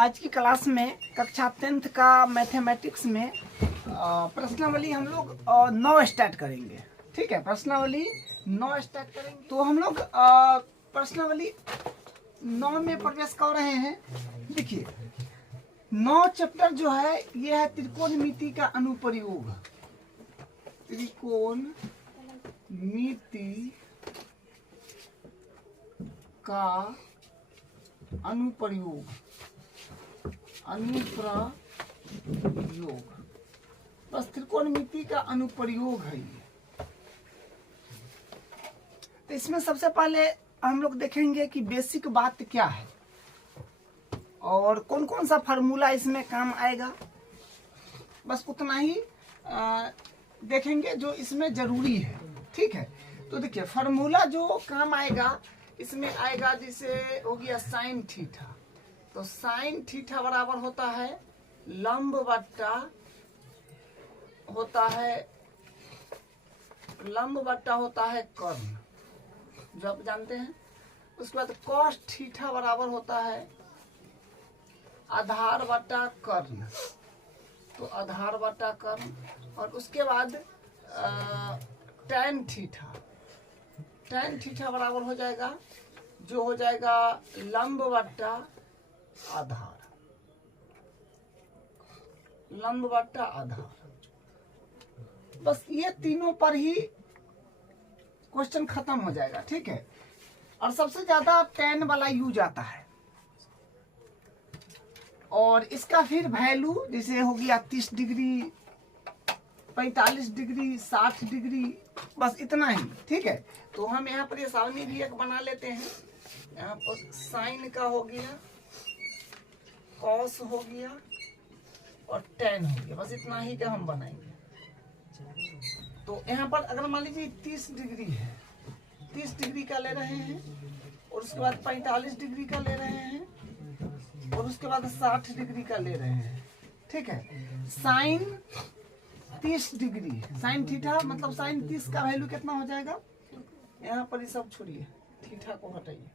आज की क्लास में कक्षा 10th का मैथमेटिक्स में प्रश्नावली हम लोग 9 स्टार्ट करेंगे। ठीक है, प्रश्नावली 9 स्टार्ट करेंगे। तो हम लोग प्रश्नावली 9 में प्रवेश कर रहे हैं। देखिए 9 चैप्टर जो है ये है त्रिकोणमिति का अनुप्रयोग। त्रिकोणमिति का अनुप्रयोग बस त्रिकोणमिति का अनुप्रयोग है ये। तो इसमें सबसे पहले हम लोग देखेंगे कि बेसिक बात क्या है और कौन कौन सा फार्मूला इसमें काम आएगा, बस उतना ही देखेंगे जो इसमें जरूरी है। ठीक है, तो देखिए फार्मूला जो काम आएगा इसमें आएगा, जैसे हो गया साइन थीटा। तो साइन थीटा बराबर होता है लंब बट्टा होता है कर्ण, जो आप जानते हैं। उसके बाद कॉस थीटा बराबर होता है आधार बट्टा कर्ण, तो आधार बट्टा कर्ण। और उसके बाद टैन थीटा बराबर हो जाएगा, जो हो जाएगा लंब बट्टा आधार, लंब बट्टा आधार। बस ये तीनों पर ही क्वेश्चन खत्म हो जाएगा। ठीक है, और सबसे ज्यादा टैन वाला यूज आता है। और इसका फिर वैल्यू जैसे हो गया 30 डिग्री, 45 डिग्री, 60 डिग्री, बस इतना ही। ठीक है, तो हम यहाँ पर ये सारणी भी एक बना लेते हैं। यहाँ पर साइन का हो गया, कॉस हो गया और टैन हो गया, बस इतना ही का हम बनाएंगे। तो यहाँ पर अगर मान लीजिए 30 डिग्री है, 30 डिग्री का ले रहे हैं, और उसके बाद 45 डिग्री का ले रहे हैं, और उसके बाद 60 डिग्री का ले रहे हैं। ठीक है, साइन 30 डिग्री, साइन थीटा मतलब साइन 30 का वैल्यू कितना हो जाएगा, यहाँ पर ये सब छोड़िए, थीटा को हटाइए।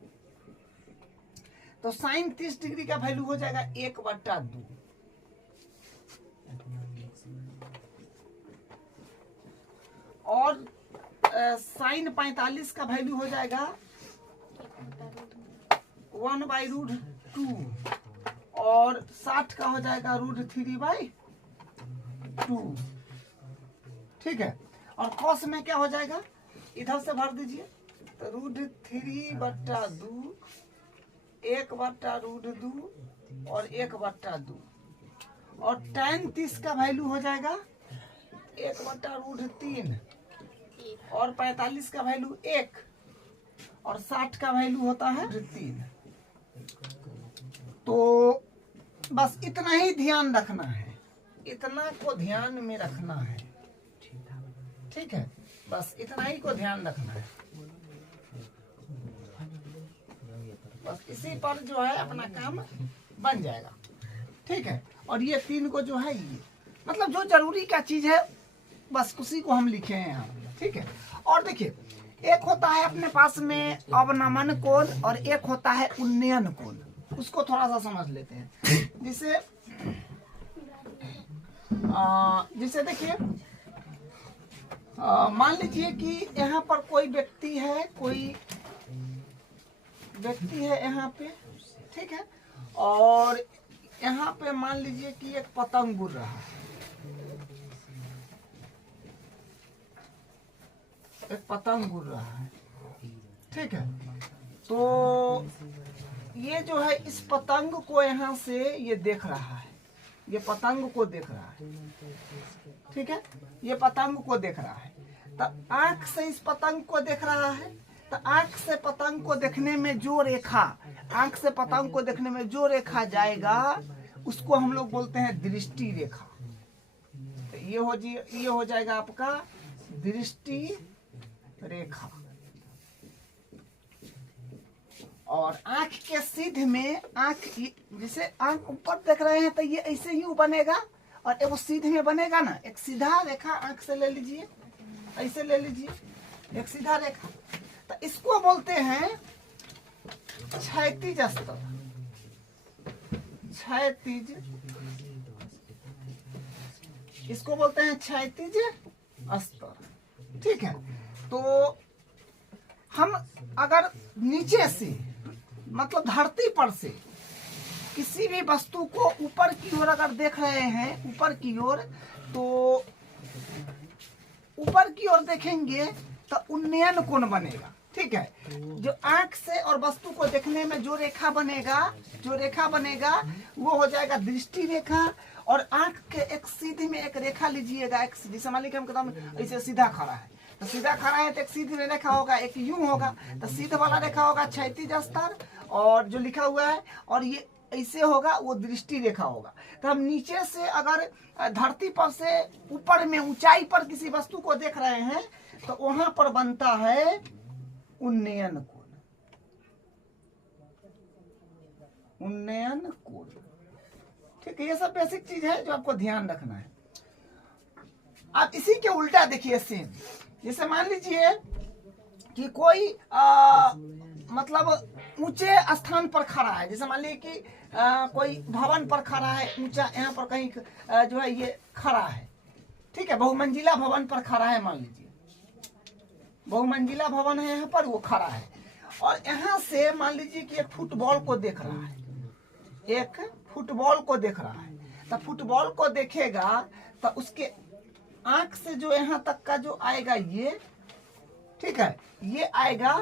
तो साइन 30 डिग्री का वैल्यू हो जाएगा 1/2, और साइन 45 का वैल्यू हो जाएगा 1/√2, और 60 का हो जाएगा √3/2। ठीक है, और कॉस में क्या हो जाएगा, इधर से भर दीजिए, तो √3/2, 1/√2 और 1/2। और tan 30 का वैल्यू हो जाएगा 1/√3, और 45 का वैल्यू 1, और 60 का वैल्यू होता है 3। तो बस इतना ही ध्यान रखना है, इतना को ध्यान में रखना है। ठीक है, बस इतना ही को ध्यान रखना है, बस इसी पर जो है अपना काम बन जाएगा। ठीक है, और ये 3 को जो है ये मतलब जो जरूरी का चीज है बस उसी को हम लिखे हैं यहाँ। ठीक है, और देखिए एक होता है अपने पास में अवनमन कोण और एक होता है उन्नयन कोण, उसको थोड़ा सा समझ लेते हैं। जिसे देखिए मान लीजिए कि यहाँ पर कोई व्यक्ति है, यहाँ पे। ठीक है, और यहाँ पे मान लीजिए कि एक पतंग उड़ रहा है, ठीक है, तो ये जो है इस पतंग को यहाँ से ये देख रहा है, ये पतंग को देख रहा है। ठीक है, ये पतंग को देख रहा है, तो आंख से इस पतंग को देख रहा है। तो आंख से पतंग को देखने में जो रेखा जाएगा उसको हम लोग बोलते हैं दृष्टि रेखा। तो ये हो जाएगा आपका दृष्टि रेखा। और आंख के सीध में, जैसे आंख ऊपर देख रहे हैं तो ये ऐसे ही बनेगा, और एक सीध में बनेगा ना, एक सीधा रेखा आंख से ले लीजिए, ऐसे ले लीजिए एक सीधा रेखा। तो इसको बोलते हैं क्षैतिज स्तर। क्षैतिज, इसको बोलते हैं क्षैतिज स्तर। ठीक है, तो हम अगर नीचे से मतलब धरती पर से किसी भी वस्तु को ऊपर की ओर अगर देख रहे हैं, ऊपर की ओर, तो ऊपर की ओर देखेंगे तो उन्नयन कोण बनेगा। ठीक है, जो आंख से और वस्तु को देखने में जो रेखा बनेगा वो हो जाएगा दृष्टि रेखा। और आंख के एक सीधी में एक रेखा लीजिएगा, एक जैसे मान लीजिए हम कहते ऐसे सीधा खड़ा है, तो सीधा खड़ा है तो एक सीधी रेखा होगा, एक यूं होगा, तो सीधा वाला रेखा होगा क्षैतिज स्तर, और जो लिखा हुआ है, और ये ऐसे होगा वो दृष्टि रेखा होगा। तो हम नीचे से अगर धरती पर से ऊपर में ऊंचाई पर किसी वस्तु को देख रहे हैं तो वहां पर बनता है उन्नयन कोण, उन्नयन कोण। ठीक है, ये सब बेसिक चीज है जो आपको ध्यान रखना है। आप इसी के उल्टा देखिए सेम, जैसे मान लीजिए कि कोई मतलब ऊंचे स्थान पर खड़ा है, जैसे मान लीजिए कि कोई भवन पर खड़ा है, ऊंचा यहाँ पर कहीं जो है ये खड़ा है। ठीक है, बहुमंजिला भवन पर खड़ा है, मान लीजिए बहुमंजिला भवन है, यहाँ पर वो खड़ा है, और यहाँ से मान लीजिए कि एक फुटबॉल को देख रहा है, एक फुटबॉल को देख रहा है। तो फुटबॉल को देखेगा तो उसके आंख से जो यहाँ तक का जो आएगा ये, ठीक है, ये आएगा,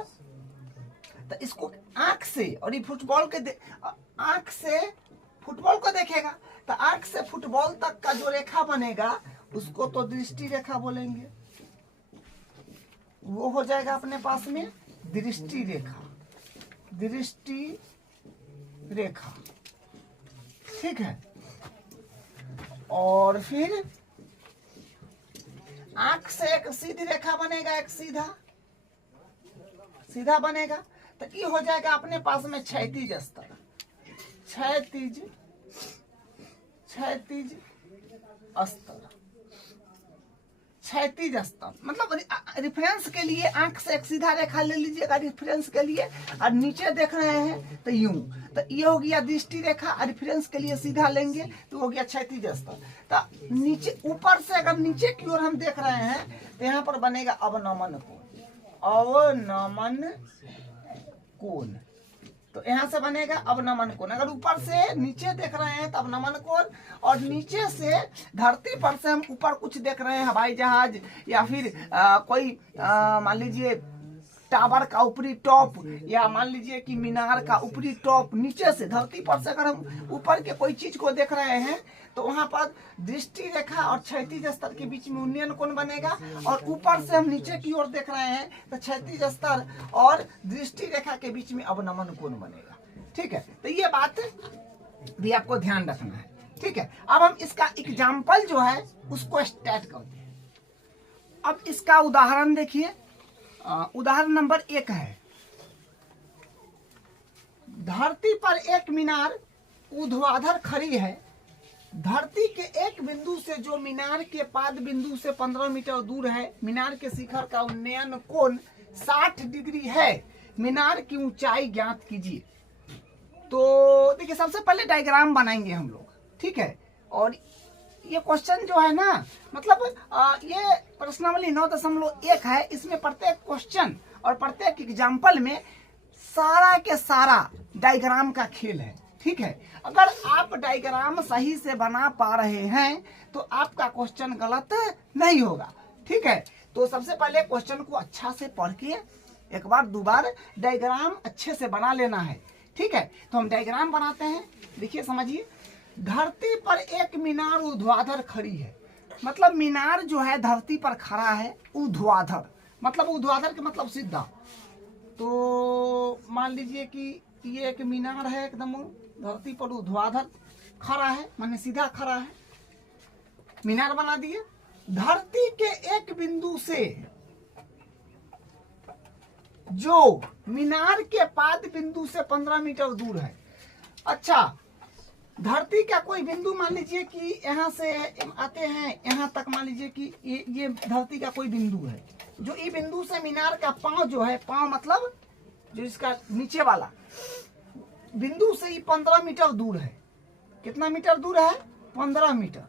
तो इसको आंख से, और ये फुटबॉल के आंख से फुटबॉल को देखेगा, तो आंख से फुटबॉल तक का जो रेखा बनेगा उसको तो दृष्टि रेखा बोलेंगे, वो हो जाएगा अपने पास में दृष्टि रेखा, दृष्टि रेखा। ठीक है, और फिर आंख से एक सीधी रेखा बनेगा, एक सीधा बनेगा, तो ये हो जाएगा अपने पास में क्षैतिज स्तर, क्षैतिज स्तर, क्षैतिज स्तर। मतलब रेफरेंस के लिए आंख से एक सीधा रेखा ले लीजिएगा रेफरेंस के लिए, और नीचे देख रहे हैं तो यूं, तो ये हो गया दृष्टि रेखा, और रेफरेंस के लिए सीधा लेंगे तो हो गया क्षैतिज स्तर। तो नीचे ऊपर से अगर नीचे की ओर हम देख रहे हैं तो यहाँ पर बनेगा अवनमन कोण, अवनमन कोण, तो यहाँ से बनेगा अवनमन कोण। अगर ऊपर से नीचे देख रहे हैं तो अवनमन कोण, और नीचे से धरती पर से हम ऊपर कुछ देख रहे हैं, हवाई जहाज या फिर कोई मान लीजिए टावर का ऊपरी टॉप, या मान लीजिए कि मीनार का ऊपरी टॉप, नीचे से धरती पर से अगर हम ऊपर के कोई चीज को देख रहे हैं तो वहां पर दृष्टि रेखा और क्षैतिज स्तर के बीच में उन्नयन कोण बनेगा, और ऊपर से हम नीचे की ओर देख रहे हैं तो क्षैतिज स्तर और दृष्टि रेखा के बीच में अवनमन कोण बनेगा। ठीक है, तो ये बात भी आपको ध्यान रखना है। ठीक है, अब हम इसका एग्जाम्पल जो है उसको स्टार्ट करते हैं। अब इसका उदाहरण देखिए, उदाहरण नंबर 1 है, धरती पर एक मीनार ऊर्ध्वाधर खड़ी है, धरती के एक बिंदु से जो मीनार के पाद बिंदु से 15 मीटर दूर है, मीनार के शिखर का उन्नयन कोण 60 डिग्री है, मीनार की ऊंचाई ज्ञात कीजिए। तो देखिए सबसे पहले डायग्राम बनाएंगे हम लोग। ठीक है, और ये क्वेश्चन जो है ना, मतलब ये प्रश्नावली 9.1 है, इसमें प्रत्येक क्वेश्चन और प्रत्येक एग्जाम्पल में सारा के सारा डायग्राम का खेल है। ठीक है, अगर आप डायग्राम सही से बना पा रहे हैं तो आपका क्वेश्चन गलत नहीं होगा। ठीक है, तो सबसे पहले क्वेश्चन को अच्छा से पढ़ के एक बार 2 बार डायग्राम अच्छे से बना लेना है। ठीक है, तो हम डायग्राम बनाते हैं। देखिए समझिए, धरती पर एक मीनार ऊर्ध्वाधर खड़ी है, मतलब मीनार जो है धरती पर खड़ा है ऊर्ध्वाधर, मतलब ऊर्ध्वाधर के मतलब सीधा। तो मान लीजिए कि ये एक मीनार है, एकदम धरती पर ऊर्ध्वाधर खड़ा है, माने सीधा खड़ा है, मीनार बना दिए। धरती के एक बिंदु से जो मीनार के पाद बिंदु से 15 मीटर दूर है। अच्छा, धरती का कोई बिंदु मान लीजिए कि यहाँ से आते हैं यहाँ तक, मान लीजिए कि ये धरती का कोई बिंदु है, जो ये बिंदु से मीनार का पांव जो है, पांव मतलब जो इसका नीचे वाला बिंदु से ही 15 मीटर दूर है। कितना मीटर दूर है? 15 मीटर।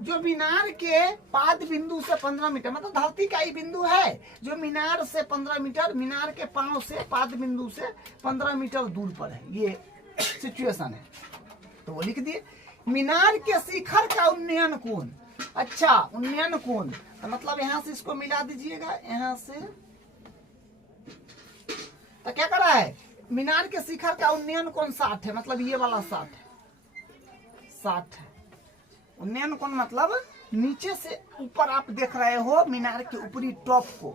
जो मीनार के पाद बिंदु से 15 मीटर, मतलब धरती का ही बिंदु है जो मीनार से 15 मीटर, मीनार के पांव से पाद बिंदु से 15 मीटर दूर पर है। ये सिचुएशन है, तो वो लिख दिए। मीनार के शिखर का उन्नयन कोण, अच्छा उन्नयन कोण, तो मतलब यहाँ से इसको मिला दीजिएगा, यहाँ से तो क्या कर रहा है? मीनार के शिखर का उन्नयन कोण 60 है, मतलब ये वाला 60 है, 60 है। उन्नयन कोण मतलब नीचे से ऊपर आप देख रहे हो मीनार के ऊपरी टॉप को,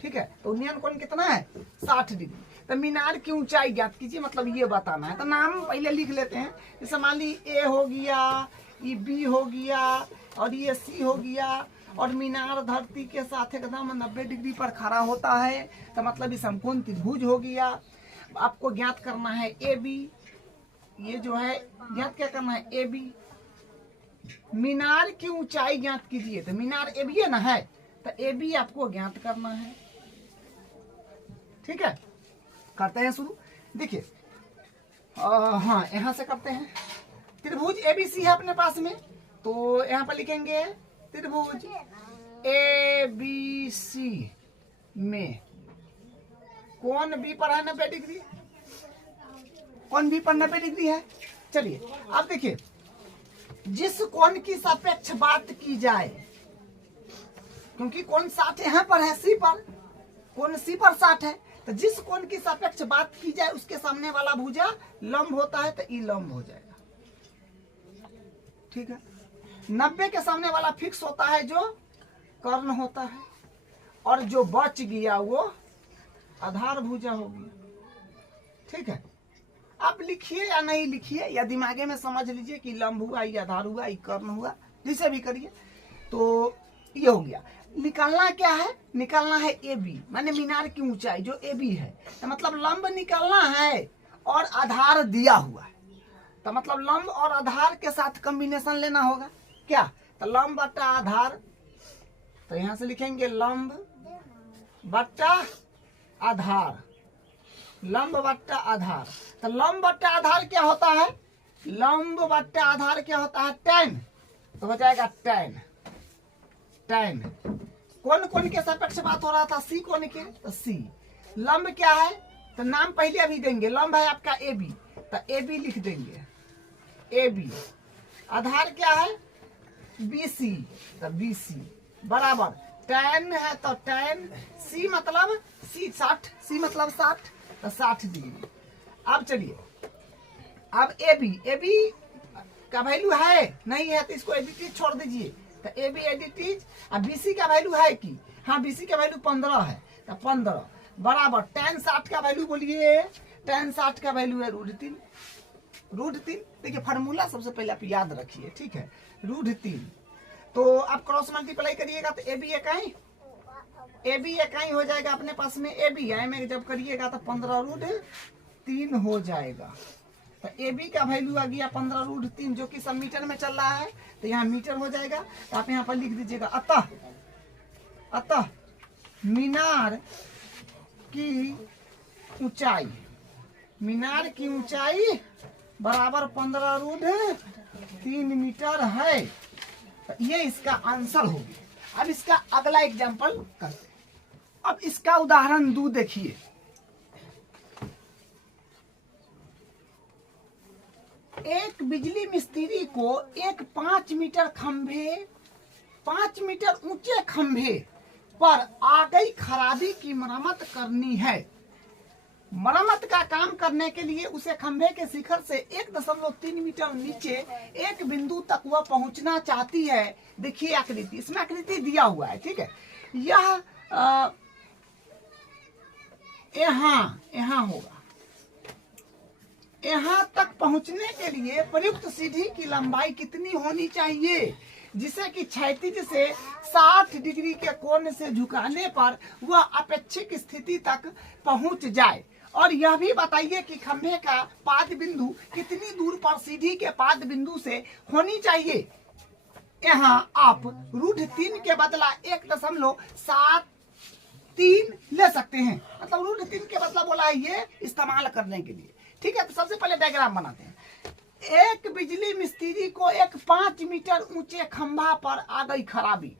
ठीक है। तो उन्नयन कोण कितना है? 60 डिग्री। तो मीनार की ऊंचाई ज्ञात कीजिए, मतलब ये बताना है। तो नाम पहले लिख लेते हैं, जैसे मान ली ए हो गया, ये बी हो गया और ये सी हो गया, और मीनार धरती के साथ एकदम 90 डिग्री पर खड़ा होता है, तो मतलब ये समकोण त्रिभुज हो गया। आपको ज्ञात करना है ए बी, ये जो है ज्ञात क्या करना है? A B. मीनार की ऊंचाई ज्ञात कीजिए, तो मीनार ए बी है ना, है तो ए बी आपको ज्ञात करना है, ठीक है। करते हैं शुरू। देखिए हाँ यहां से करते हैं। त्रिभुज एबीसी है अपने पास में, तो यहाँ पर लिखेंगे त्रिभुज एबीसी में कोण बी पर है 90 डिग्री, कोण बी पर 90 डिग्री है। चलिए अब देखिए, जिस कोण की सापेक्ष बात की जाए, क्योंकि कोण 60 यहाँ पर है सी पर, कोण सी पर 60 है, तो जिस कोण की सापेक्ष बात की जाए उसके सामने वाला भुजा लंब होता है, तो ई लंब हो जाएगा, ठीक है। 90 के सामने वाला फिक्स होता है जो कर्ण होता है, और जो बच गया वो आधार भुजा होगी, ठीक है। आप लिखिए या नहीं लिखिए, या दिमागे में समझ लीजिए कि लंब हुआ, ये आधार हुआ, ये कर्ण हुआ, जिसे भी करिए। तो ये हो गया। निकालना क्या है? निकालना है ए बी, माने मीनार की ऊंचाई जो ए बी है, तो मतलब लंब निकालना है और आधार दिया हुआ है, तो मतलब लंब और आधार के साथ कॉम्बिनेशन लेना होगा। क्या? तो लंब बट्टा आधार, तो यहां से लिखेंगे लंब बट्टा आधार, लंब बट्टा आधार। तो लंब बट्टा आधार क्या होता है? लंब बट्टा आधार क्या होता है? tan, तो हो जाएगा tan। tan कौन कौन के सापेक्ष बात हो रहा था? सी कौन के? तो सी। लंब क्या है? तो नाम पहले अभी देंगे, लंब है आपका ए बी, तो ए बी लिख देंगे, ए बी। आधार क्या है? बी सी, तो बी सी बराबर tan है, तो tan सी मतलब सी 60, सी मतलब 60, तो 60 डिग्री। अब चलिए, अब ए बी का वैल्यू है नहीं है, तो इसको एडिटिव छोड़ दीजिए, तो ए बी एडिटिव। अब बीसी का वैल्यू है कि? हाँ, बीसी का वैल्यू 15 है, तो 15 बराबर tan 60 का वैल्यू बोलिए, tan 60 का वैल्यू है √3, √3। देखिए फार्मूला सबसे पहले आप याद रखिए, ठीक है, √3। तो आप क्रॉस मल्टीप्लाई करिएगा तो ए बी इकाई हो जाएगा अपने पास में, ए बी आई में जब करिएगा तो 15√3 हो जाएगा। तो ए बी का वैल्यू आ गया 15√3, जो कि सब मीटर में चल रहा है, तो यहाँ मीटर हो जाएगा। तो आप यहाँ पर लिख दीजिएगा, अतः मीनार की ऊंचाई बराबर 15√3 मीटर है। तो ये इसका आंसर हो गया। अब इसका अगला एग्जाम्पल करते हैं। अब इसका उदाहरण 2 देखिए। एक बिजली मिस्त्री को एक 5 मीटर ऊंचे खंभे पर आ गई खराबी की मरम्मत करनी है। मरम्मत का काम करने के लिए उसे खंभे के शिखर से 1.3 मीटर नीचे एक बिंदु तक वह पहुंचना चाहती है। देखिए आकृति, इसमें आकृति दिया हुआ है, ठीक है। यह यहाँ होगा। यहाँ तक पहुंचने के लिए प्रयुक्त सीढ़ी की लंबाई कितनी होनी चाहिए, जिसे कि क्षैतिज से 60 डिग्री के कोण से झुकाने पर वह अपेक्षित स्थिति तक पहुंच जाए। और यह भी बताइए कि खंभे का पाद बिंदु कितनी दूर पर सीढ़ी के पाद बिंदु से होनी चाहिए। यहाँ आप √3 के बदला 1.7 3 ले सकते हैं, मतलब √3 के मतलब बोला है ये इस्तेमाल करने के लिए। ठीक है, तो सबसे पहले डायग्राम बनाते हैं। एक बिजली मिस्त्री को एक 5 मीटर ऊंचे खंभा पर आ गई खराबी।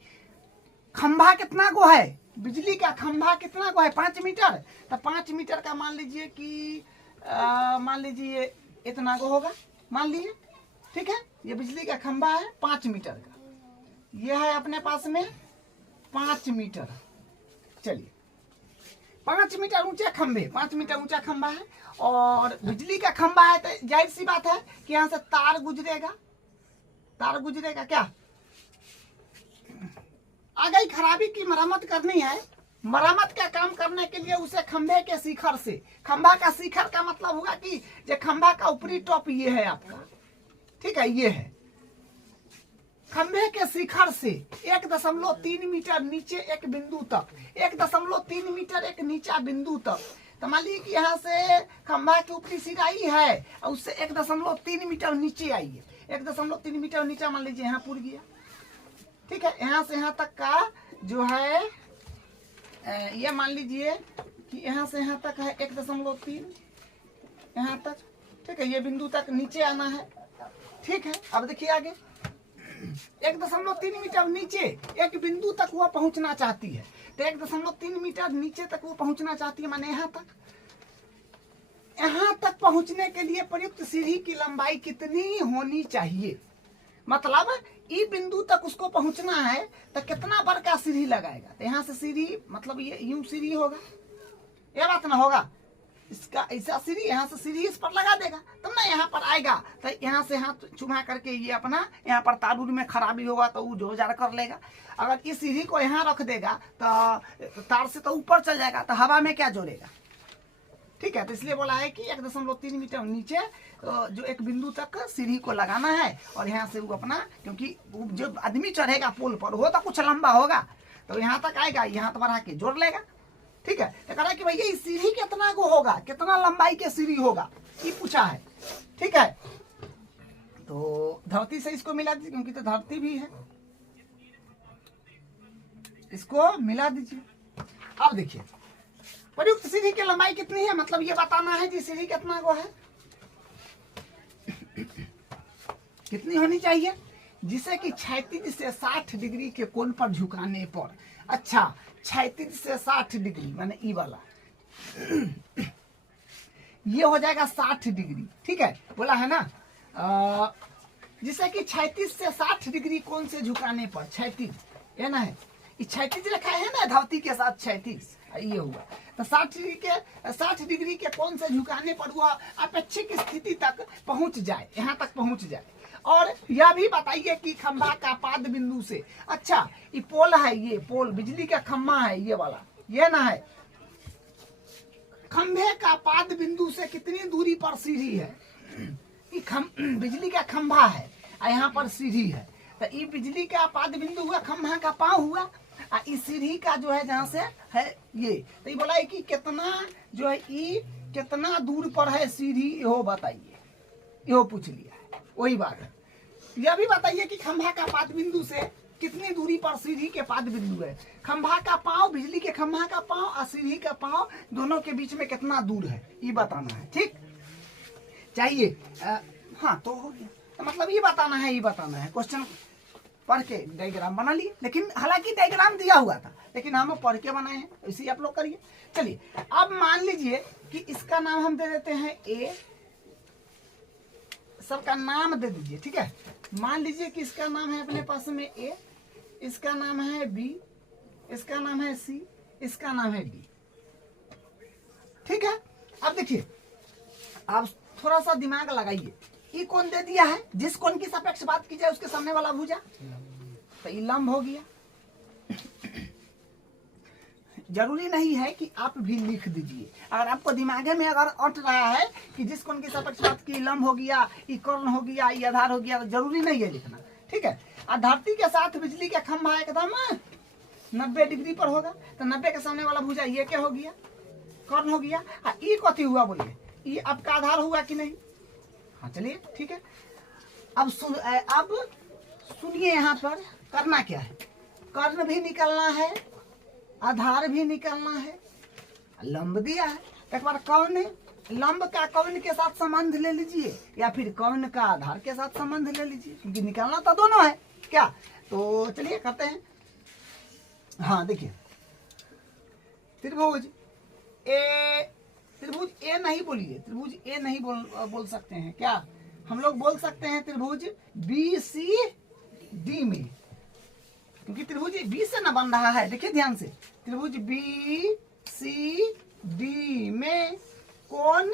खंभा कितना गो है, बिजली का खंभा कितना गो है, 5 मीटर। तो 5 मीटर का मान लीजिए कि मान लीजिए इतना गो होगा, मान लीजिए। ठीक है, ये बिजली का खंभा है 5 मीटर का, ये है अपने पास में 5 मीटर। चलिए 5 मीटर ऊंचे खंभे, 5 मीटर ऊंचा खंभा है और बिजली का खंभा है, तो जाहिर सी बात है कि यहाँ से तार गुजरेगा, तार गुजरेगा। क्या आ गई खराबी की मरम्मत करनी है। मरम्मत का काम करने के लिए उसे खंभे के शिखर से, खंभा का शिखर का मतलब होगा कि जो खंभा का ऊपरी टॉप ये है आपका, ठीक है, ये है खंभे के शिखर से 1.3 मीटर नीचे एक बिंदु तक, 1.3 मीटर एक नीचा बिंदु तक। तो मान लीजिए कि यहाँ से खंभा की ऊपरी सिराई है और उससे 1.3 मीटर नीचे आई है, 1.3 मीटर नीचे मान लीजिए यहाँ पुर गया। ठीक है, यहाँ से यहाँ तक का जो है ये मान लीजिए कि यहाँ से यहाँ तक है 1.3 यहाँ तक। ठीक है, ये बिंदु तक नीचे आना है। ठीक है, अब देखिए आगे 1.3 मीटर नीचे एक बिंदु तक वो पहुंचना चाहती है। तो 1.3 मीटर नीचे तक वो पहुंचना चाहती है, माने यहाँ तक। यहाँ तक पहुंचने के लिए प्रयुक्त सीढ़ी की लंबाई कितनी होनी चाहिए, मतलब ई बिंदु तक उसको पहुंचना है तो कितना बार का सीढ़ी लगाएगा। तो यहाँ से सीढ़ी मतलब ये यूं सीढ़ी होगा, ये बात ना होगा, इसका ऐसा सीढ़ी यहाँ से सीढ़ी इस पर लगा देगा तब ना यहाँ पर आएगा। तो यहाँ से हाथ चुमा करके ये अपना यहाँ पर तारूर में खराबी होगा तो वो जोड़ कर लेगा। अगर इस सीढ़ी को यहाँ रख देगा तो तार से तो ऊपर चल जाएगा, तो हवा में क्या जोड़ेगा। ठीक है, तो इसलिए बोला है कि 1.3 मीटर नीचे जो एक बिंदु तक सीढ़ी को लगाना है और यहाँ से वो अपना, क्योंकि जो आदमी चढ़ेगा पोल पर वो तो कुछ लंबा होगा, तो यहाँ तक आएगा, यहाँ तो बढ़ा के जोड़ लेगा। ठीक है, तो कह रहा है कि भैया इस सीढ़ी कितना को होगा, कितना लंबाई के सीढ़ी होगा, ये पूछा है। ठीक है, तो धरती से इसको मिला दीजिए, क्योंकि तो धरती भी है, इसको मिला दीजिए। अब देखिए प्रयुक्त सीढ़ी की लंबाई कितनी है, मतलब ये बताना है जी सीढ़ी कितना को है, कितनी होनी चाहिए, जिसे कि क्षैतिज से 60 डिग्री के कोण पर झुकाने पर। अच्छा, क्षैतिज से 60 डिग्री माने ई वाला ये हो जाएगा 60 डिग्री। ठीक है, बोला है ना, जिसे कि क्षैतिज से 60 डिग्री कोण से झुकाने पर, क्षैतिज है ना, है क्षैतिज रखा है ना धरती के साथ क्षैतिज, ये हुआ। तो 60 डिग्री के कोण से झुकाने पर वह अपेक्षित स्थिति तक पहुंच जाए, यहाँ तक पहुंच जाए। और यह भी बताइए कि खंभा का पाद बिंदु से, अच्छा ये पोल है, ये पोल बिजली का खंभा है, ये वाला ये ना है, खंभे का पाद बिंदु से कितनी दूरी पर सीढ़ी है। बिजली का खंभा है और यहाँ पर सीढ़ी है, तो ये बिजली का पाद बिंदु हुआ, खंभा का पांव हुआ, इस सीढ़ी का जो है जहाँ से है ये, तो ये बोला है कि कितना जो है ये कितना दूर पर है सीढ़ी, यो बताइए, यो पूछ लिया है, वही बात है। यह भी बताइए कि खंभा का पाद बिंदु से कितनी दूरी पर सीढ़ी के पाद बिंदु है। खंभा का पांव, बिजली के खंभा का पांव और सीढ़ी का पांव दोनों के बीच में कितना दूर है, ये बताना है। ठीक चाहिए, हाँ तो हो गया, तो मतलब ये बताना है, ये बताना है। क्वेश्चन पढ़ के डायग्राम बना लिए, लेकिन हालांकि डायग्राम दिया हुआ था लेकिन हम पढ़ के बनाए हैं, इसी आप लोग करिए। चलिए अब मान लीजिए कि इसका नाम हम दे देते हैं ए, सबका नाम दे दीजिए। ठीक है, मान लीजिए कि इसका नाम है अपने पास में ए, इसका नाम है बी, इसका नाम है सी, इसका नाम है डी। ठीक है, अब देखिए आप थोड़ा सा दिमाग लगाइए, ये कौन दे दिया है, जिस कोण की सापेक्ष बात की जाए उसके सामने वाला भुजा, तो ये लंब हो गया। जरूरी नहीं है कि आप भी लिख दीजिए, अगर आपको दिमाग में अगर अट रहा है कि जिस कोण की सापेक्ष बात की लंब हो गया, ये कर्ण हो गया, ये आधार हो गया, तो जरूरी नहीं है लिखना। ठीक है, और धरती के साथ बिजली का खंभा एकदम 90 डिग्री पर होगा, तो 90 के सामने वाला भुजा ये क्या हो गया, कर्ण हो गया। ये कथी हुआ बोलिए, ये आपका आधार हुआ कि नहीं। हाँ चलिए ठीक है, अब सुनिए यहाँ पर करना क्या है, कर्ण भी निकलना है आधार भी निकालना है, लंब दिया है। एक बार कौन है, लंब का कौन के साथ संबंध ले लीजिए या फिर कौन का आधार के साथ संबंध ले लीजिए, क्योंकि निकालना तो दोनों है क्या। तो चलिए करते हैं। हाँ देखिए, त्रिभुज ए नहीं बोलिए, त्रिभुज ए नहीं बोल सकते हैं क्या, हम लोग बोल सकते हैं त्रिभुज बी सी डी में, क्योंकि त्रिभुज बी से ना बन रहा है। देखिए ध्यान से, त्रिभुज बी सी डी में कोण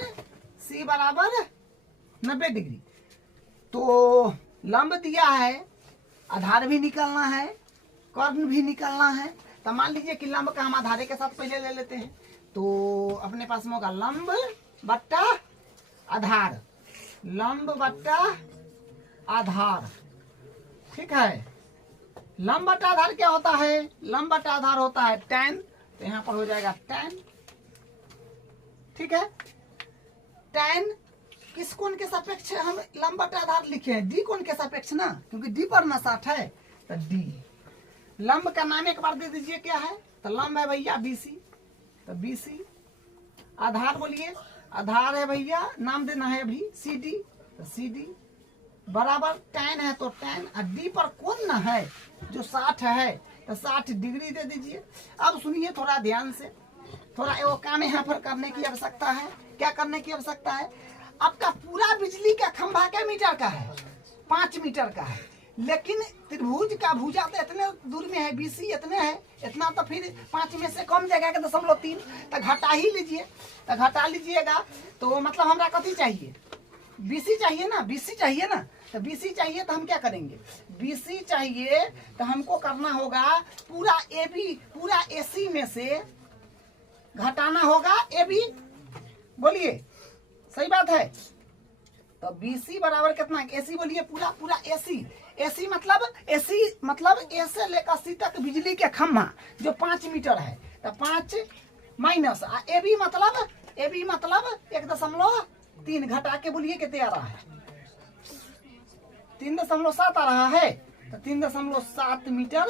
सी बराबर 90 डिग्री। तो लंब दिया है, आधार भी निकालना है, कर्ण भी निकालना है। तो मान लीजिए कि लंब का हम आधार के साथ पहले ले लेते हैं। तो अपने पास में होगा लंब बट्टा आधार, लंब बट्टा आधार, ठीक है। लंब बट्टा आधार क्या होता है, लंब बट्टा आधार होता है tan, तो यहाँ पर हो जाएगा tan, ठीक है। tan किस कोण के सापेक्ष हम लंब बट्टा आधार लिखे हैं, डी कोण के सापेक्ष ना, क्योंकि डी पर ना 60 है, तो डी। लंब का नाम एक बार दे दीजिए क्या है, तो लंब है भैया BC, तो BC। आधार बोलिए, आधार है भैया, नाम देना है अभी CD, तो CD बराबर tan है, तो tan, और D पर कोण ना है जो 60 है, तो 60 डिग्री दे दीजिए। अब सुनिए थोड़ा ध्यान से, थोड़ा वो काम यहाँ पर करने की आवश्यकता है। क्या करने की आवश्यकता है, आपका पूरा बिजली का खंभा क्या मीटर का है, 5 मीटर का है, लेकिन त्रिभुज का भुजा तो इतने दूर में है, BC इतने है, इतना तो फिर 5 में से कम जगह के 0.3, तो घटा ही लीजिए। तो घटा लीजिएगा तो मतलब हमरा कथी चाहिए, BC चाहिए ना, BC चाहिए ना। तो BC चाहिए तो हम क्या करेंगे, BC चाहिए तो हमको करना होगा पूरा AB, पूरा AC में से घटाना होगा AB, बोलिए सही बात है। तो BC बराबर कितना, AC बोलिए, पूरा पूरा AC मतलब A से लेकर C तक बिजली के खम्भा जो 5 मीटर है, तो 5 माइनस AB मतलब 1.3 घटा के बोलिए कितने आ रहा है, 3.7 आ रहा है, तो 3.7 मीटर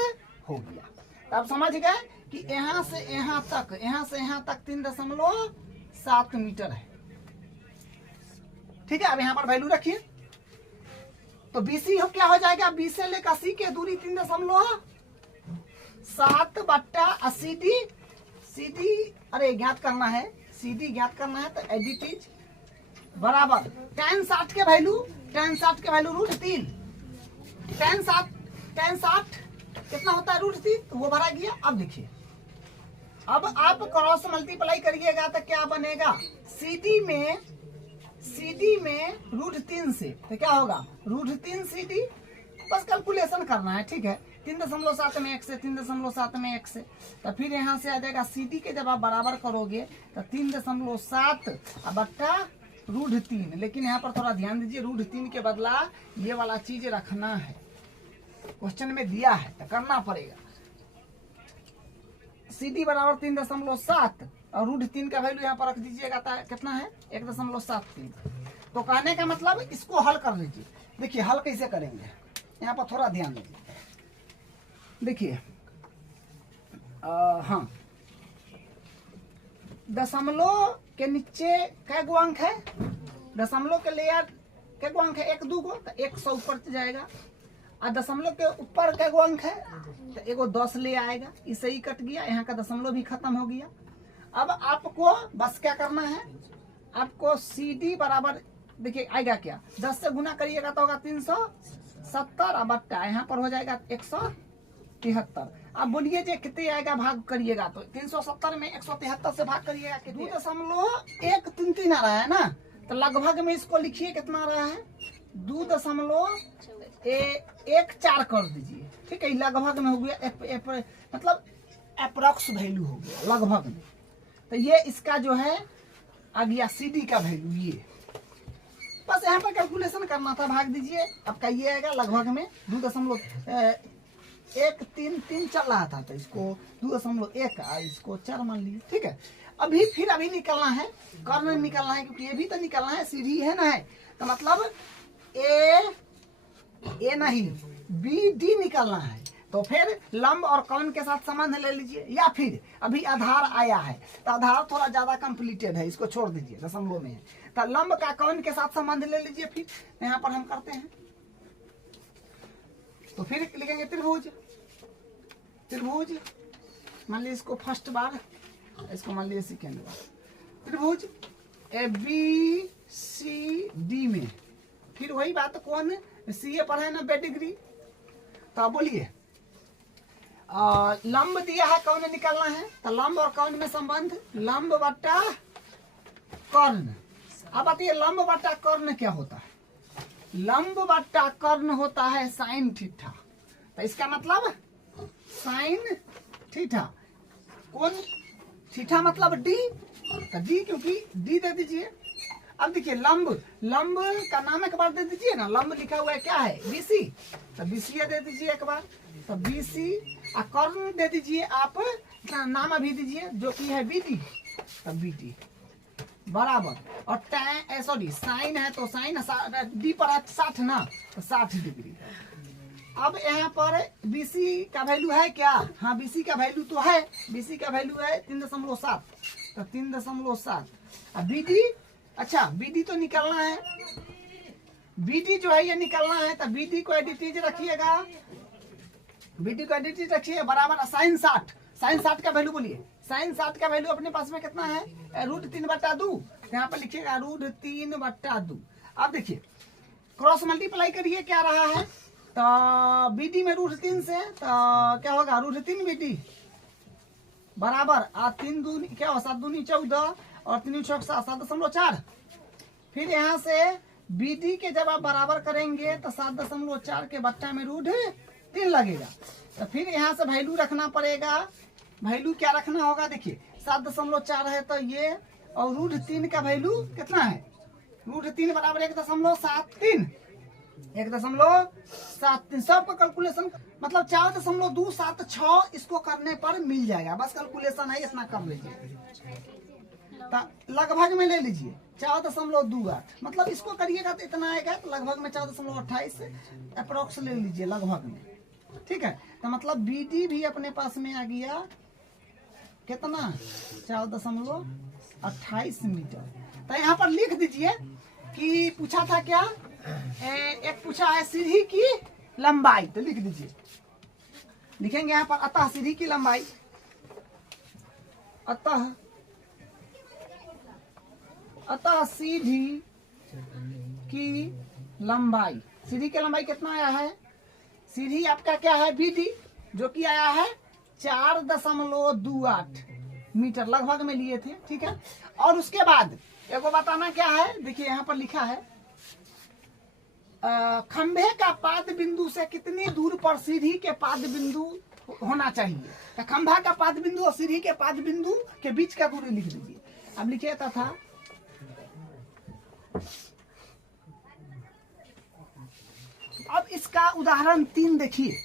हो गया। तो आप समझ गए कि यहाँ से यहाँ तक 3.7 मीटर है, ठीक है। अब यहाँ पर वैल्यू रखिए, तो BC हो क्या हो जाएगा, B से लेकर C के दूरी 3.7 बट्टा CD, अरे ज्ञात करना है, CD ज्ञात करना है, तो एडिटिज बराबर tan 60 के वैल्यू √3, tan 60 कितना होता है √3, तो वो भरा गया। अब देखिए, अब आप क्रॉस मल्टीप्लाई करिएगा तो क्या बनेगा, CD में √3 से, तो क्या होगा √3 CD, बस कैलकुलेशन करना है, ठीक है। 3.7 में 1 से, 3.7 में 1 से, तो फिर यहाँ से आ जाएगा CD के जब आप बराबर करोगे तो 3.7 बट्टा √3, लेकिन यहाँ पर थोड़ा ध्यान दीजिए, √3 के बदला ये वाला चीज रखना है, क्वेश्चन में दिया है तो करना पड़ेगा। CD बराबर 3.7 और √3 का वैल्यू यहाँ पर रख दीजिएगा, कितना है 1.73। तो कहने का मतलब इसको हल कर लीजिए। देखिए हल कैसे करेंगे, यहाँ पर थोड़ा ध्यान दीजिए। देखिए हाँ, दशमलव के नीचे कै गो अंक है, दशमलव के लेयर कै गो अंक है, 1 2 गो, तो 100 ऊपर जाएगा। और दशमलव के ऊपर कै गो अंक है, तो एगो 10 ले आएगा, इसे ही कट गया, यहाँ का दशमलव भी खत्म हो गया। अब आपको बस क्या करना है, आपको CD बराबर देखिए आएगा क्या, 10 से गुना करिएगा तो होगा 370, अब बट्टा यहाँ पर हो जाएगा 173। अब बोलिए जे कितने आएगा, भाग करिएगा तो 370 में 173 से भाग करिएगा, 2.133 आ रहा है ना, तो लगभग में इसको लिखिए कितना आ रहा है, 2.14 कर दीजिए, ठीक है। लगभग में हो गया, मतलब अप्रोक्स वैल्यू हो गया लगभग में। तो ये इसका जो है आ गया CD का वैल्यू, ये बस यहाँ पर कैलकुलेशन करना था, भाग दीजिए, आपका ये आएगा लगभग में 2.133 चल रहा था, तो इसको 2.1 इसको 4 मान लीजिए, ठीक है। अभी निकलना है, कर्ण निकलना है, क्योंकि ये भी तो निकलना है, सीधी है ना है, तो मतलब ए नहीं BD निकलना है। तो फिर लंब और कौन के साथ संबंध ले लीजिए, या फिर अभी आधार आया है तो आधार थोड़ा ज्यादा कंप्लीटेड है, इसको छोड़ दीजिए, दशमलव में है, तो लंब का कौन के साथ संबंध ले लीजिए। फिर यहाँ पर हम करते हैं, तो फिर लिखेंगे त्रिभुज। त्रिभुज मान लीजिए इसको फर्स्ट बार, इसको मान लीजिए सेकेंड बार। त्रिभुज ABCD में फिर वही बात, कौन सी ए पढ़े ना बेडिग्री, तो बोलिए लंब दिया है, कौन निकालना है, तो लंब और कौन में संबंध, लंब बट्टा कर्ण। अब बताइए लंब बट्टा कर्ण क्या होता है, लंब बट्टा कर्ण होता है साइन थीटा, तो इसका मतलब साइन थीटा, कौन थीटा मतलब डी, तो डी क्योंकि डी दे दीजिए। अब देखिए लंब, लंब का नाम एक बार दे दीजिए ना, लंब लिखा हुआ है क्या है BC, तो BC दे दीजिए एक बार, तो BC, और कर्ण दे दीजिए आप, नाम अभी दीजिए जो कि है BD, तो BD बराबर, और सॉरी साइन है तो साइन डी पर है 60 ना, तो 60 डिग्री। अब यहाँ पर BC का वैल्यू है क्या, हाँ BC का वैल्यू तो है, BC का वैल्यू है 3.7, तो 3.7, अब BD, अच्छा BD तो निकालना है, BD जो है ये निकालना है, तो BD को एडिटीज रखिएगा, BD को एडिटीज रखिए बराबर साइन 60, साइन 60 का वैल्यू बोलिए, साइन 60 का वैल्यू अपने पास में कितना है, √3/2, यहाँ पर लिखिएगा √3/2। अब देखिए क्रॉस मल्टीप्लाई करिए, क्या रहा है, तो BD में √3 से तो क्या होगा, √3 BD बराबर 3 दूनी क्या हो, 7 दूनी 14 और 3 6 7.4। फिर यहाँ से BD के जब आप बराबर करेंगे तो 7.4 के बट्टा में √3 लगेगा, तो फिर यहाँ से वैल्यू रखना पड़ेगा, वैल्यू क्या रखना होगा, देखिए 7.4 है तो ये, और √3 का वैल्यू कितना है, √3 बराबर 1.73, 1.73, सबका कैलकुलेशन मतलब 4.276 इसको करने पर मिल जाएगा, बस कैलकुलेशन है इतना कर लीजिए, लगभग में ले लीजिए 4.28, मतलब इसको करिएगा तो इतना आएगा, तो लगभग में 4.28 अप्रोक्स ले लीजिए लगभग में, ठीक है। तो मतलब BD भी अपने पास में आ गया कितना, 4.28 मीटर। तो यहाँ पर लिख दीजिए कि पूछा था क्या, एक पूछा है सीढ़ी की लंबाई, तो लिख दीजिए, लिखेंगे यहाँ पर अतः सीढ़ी की लंबाई, अतः सीढ़ी की लंबाई, सीढ़ी की लंबाई कितना आया है, सीढ़ी आपका क्या है BD जो कि आया है 4.28 मीटर लगभग में लिए थे, ठीक है। और उसके बाद एगो बताना क्या है, देखिए यहाँ पर लिखा है खंभे का पाद बिंदु से कितनी दूर पर सीढ़ी के पाद बिंदु होना चाहिए, तो खंभा का पाद बिंदु और सीढ़ी के पाद बिंदु के बीच का दूरी लिख दीजिए। अब लिखिए तथा अब इसका उदाहरण 3 देखिए,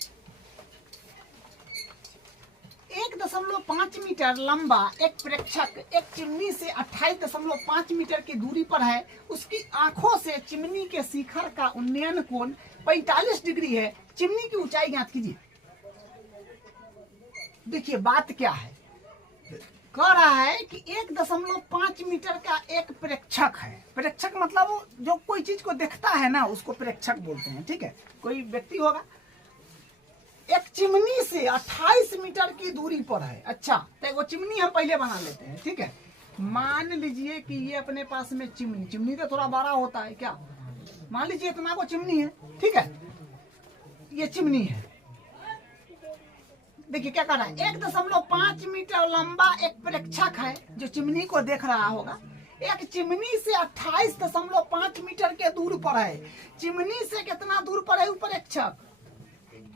1.5 मीटर लंबा एक प्रेक्षक एक चिमनी से 28.5 मीटर की दूरी पर है, उसकी आंखों से चिमनी के शिखर का उन्नयन कोण 45 डिग्री है, चिमनी की ऊंचाई ज्ञात कीजिए। देखिए बात क्या है, कह रहा है कि 1.5 मीटर का एक प्रेक्षक है, प्रेक्षक मतलब जो कोई चीज को देखता है ना उसको प्रेक्षक बोलते हैं, ठीक है, कोई व्यक्ति होगा, एक चिमनी से 28 मीटर की दूरी पर है। अच्छा तो वो चिमनी हम पहले बना लेते हैं, ठीक है, मान लीजिए कि ये अपने पास में चिमनी, चिमनी तो थोड़ा बड़ा होता है क्या, मान लीजिए इतना को चिमनी है, ठीक है, ये चिमनी है। देखिए क्या कर रहा है, 1.5 मीटर लंबा एक प्रेक्षक है जो चिमनी को देख रहा होगा, एक चिमनी से 28.5 मीटर के दूर पर है, चिमनी से कितना दूर पर है वो प्रेक्षक,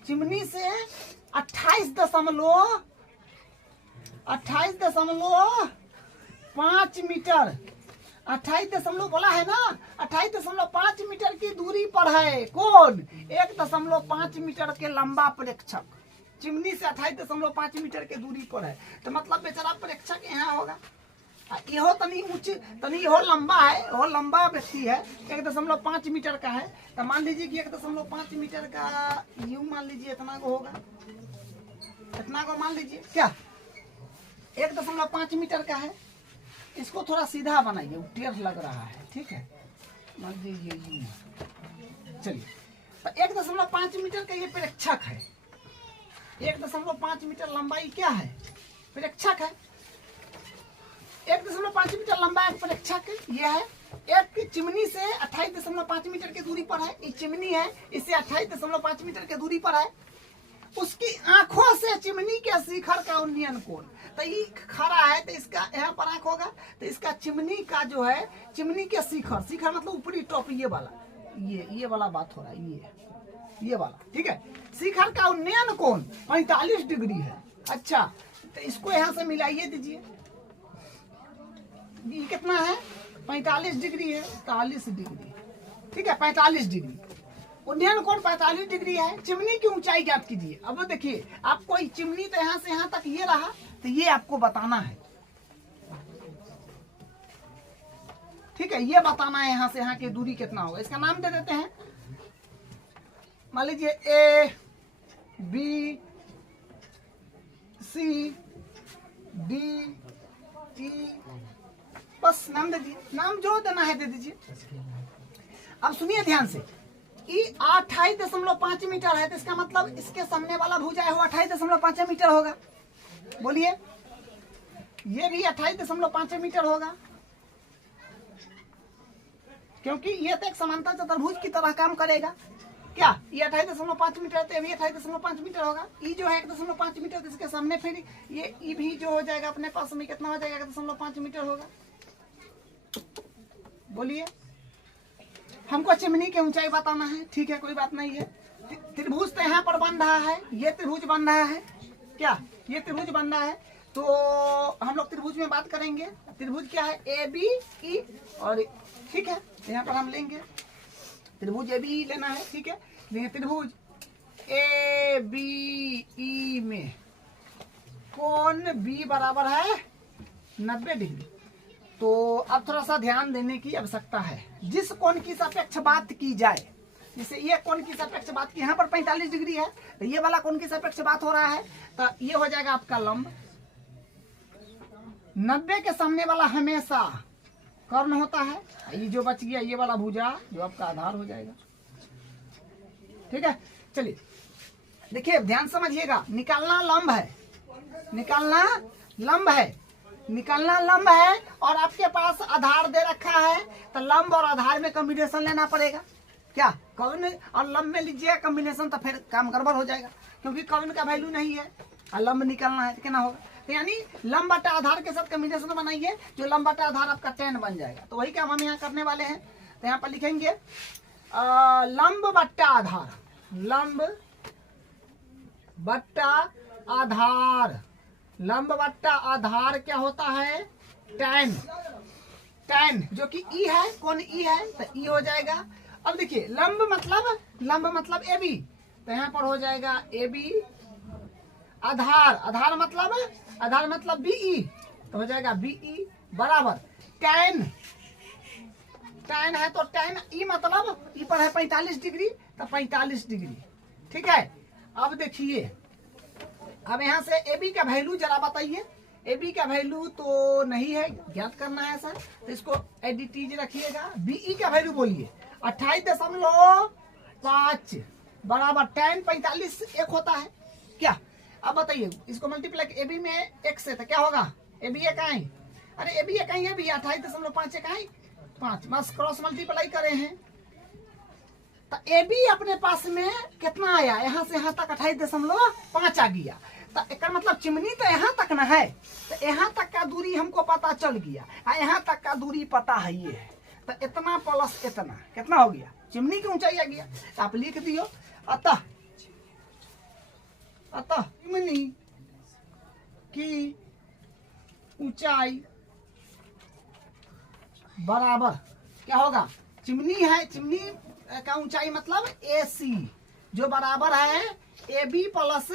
चिमनी से 28.5 मीटर, 28 बोला है ना, 28.5 मीटर की दूरी पर है कौन, 1.5 मीटर के लंबा प्रेक्षक, चिमनी से 28.5 मीटर के दूरी पर है, तो मतलब बेचारा प्रेक्षक यहाँ होगा। इहो तनी ऊंच, तनी इहो लंबा है, वो लंबा व्यक्ति है, 1.5 मीटर का है। तो मान लीजिए कि 1.5 मीटर का यूं मान लीजिए इतना को होगा, इतना को मान लीजिए क्या 1.5 मीटर का है। इसको थोड़ा सीधा बनाइए, टेढ़ लग रहा है, ठीक है, मान लीजिए यूं। चलिए, तो 1.5 मीटर का ये प्रेक्षक है। 1.5 मीटर लंबाई क्या है, प्रेक्षक है। 1.5 मीटर लंबा एक प्रेक्षक ये है। एक चिमनी से 28.5 मीटर की दूरी पर है, ये चिमनी है, इससे 28.5 मीटर की दूरी पर है। उसकी आंखों से चिमनी के शिखर का उन्नयन कोण, तो ये खड़ा है तो इसका यहाँ पर आंख होगा, तो इसका चिमनी का जो है, चिमनी के शिखर, शिखर मतलब ऊपरी टॉप, ये वाला, ये वाला बात हो रहा है, ये वाला, ठीक है। शिखर का उन्नयन कोण 45 डिग्री है। अच्छा, तो इसको यहाँ से मिलाइए दीजिए, ये कितना है, 45 डिग्री है, 40 डिग्री, ठीक है, 45 डिग्री। उन्नयन कोण 45 डिग्री है। चिमनी की ऊंचाई ज्ञात कीजिए। अब देखिए, आपको चिमनी तो यहाँ से यहाँ तक ये रहा, तो ये आपको बताना है, ठीक है, ये बताना है यहाँ से यहाँ की दूरी कितना होगा। इसका नाम दे देते हैं, मान लीजिए A B C D E, बस नाम दे दीजिए, नाम जो देना है दे दीजिए। अब सुनिए ध्यान से, ये 28.5 मीटर है, तो इसका मतलब इसके सामने वाला भुजा है वो 28.5 मीटर होगा। बोलिए, ये भी 28.5 मीटर होगा, क्योंकि ये तो एक समांतर चतुर्भुज की तरह काम करेगा। क्या ये 28.5 मीटर, तो ये भी 28.5 मीटर होगा। ई जो है 1.5 मीटर, तो इसके सामने फिर ये ई भी जो हो जाएगा अपने पास में कितना हो जाएगा, 1.5 मीटर होगा। बोलिए, हमको चिमनी की ऊंचाई बताना है, ठीक है, कोई बात नहीं है। त्रिभुज तो यहाँ पर बन रहा है, ये त्रिभुज बन रहा है, क्या ये त्रिभुज बन रहा है, तो हम लोग त्रिभुज में बात करेंगे। त्रिभुज क्या है, ए बी ई, और ठीक है, यहाँ पर हम लेंगे त्रिभुज ए बी लेना है, ठीक है। त्रिभुज ए बी ई में कोण बी बराबर है 90 डिग्री। तो अब थोड़ा सा ध्यान देने की आवश्यकता है। जिस कोण की सापेक्ष बात की जाए, जैसे ये कोण की सापेक्ष बात की, यहाँ पर 45 डिग्री है, तो ये वाला कोण की सापेक्ष बात हो रहा है, तो ये हो जाएगा आपका लंब। 90 के सामने वाला हमेशा कर्ण होता है। ये जो बच गया ये वाला भुजा जो आपका आधार हो जाएगा, ठीक है। चलिए देखिए, ध्यान समझिएगा, निकालना लंब है, निकालना लंब है, निकालना लंब है, और आपके पास आधार दे रखा है, तो लंब और आधार में कॉम्बिनेशन लेना पड़ेगा। क्या कर्ण और लंब में लीजिएगा कॉम्बिनेशन, तो फिर काम गड़बड़ हो जाएगा, क्योंकि कर्ण का वैल्यू नहीं है और लंब निकालना है, तो क्या होगा, तो यानी लंब बटा आधार के साथ कॉम्बिनेशन बनाइए, जो लंब बटा आधार आपका 10 बन जाएगा। तो वही काम हम यहाँ करने वाले हैं। तो यहाँ पर लिखेंगे लंब बट्टा आधार, लंब बट्टा आधार, लंब बट्टा आधार क्या होता है, 10, जो कि ई है, कौन ई है, तो ई हो जाएगा। अब देखिए, लंब मतलब ए बी, तो यहाँ पर हो जाएगा ए बी, आधार मतलब बी ई, तो हो जाएगा बी ई बराबर 10 है, तो 10 ई मतलब ई पर है 45 डिग्री, तो 45 डिग्री, ठीक है। अब देखिए, अब यहाँ से ए बी का वैल्यू जरा बताइए। ए बी का वैल्यू तो नहीं है, ज्ञात करना है सर, तो इसको एडिटीज रखिएगा। बी ई का वैल्यू बोलिए, 28.5 बराबर 10, 45 एक होता है क्या। अब बताइए, इसको मल्टीप्लाई ए बी में एक से, तो क्या होगा, ए बी एक आई, अरे ए बी एक आई है भी 28.5 एक आई 5, बस क्रॉस मल्टीप्लाई करे हैं, तो ए बी अपने पास में कितना आया, यहाँ से यहाँ तक 28.5 आ गया। तो एक मतलब चिमनी तो यहाँ तक ना है, तो यहाँ तक का दूरी हमको पता चल गया, यहाँ तक का दूरी पता है ये है, तो इतना प्लस इतना कितना हो गया, चिमनी की ऊंचाई आ गया। तो आप लिख दियो, अतः चिमनी की ऊंचाई बराबर क्या होगा, चिमनी है, चिमनी का ऊंचाई मतलब ए सी, जो बराबर है A B plus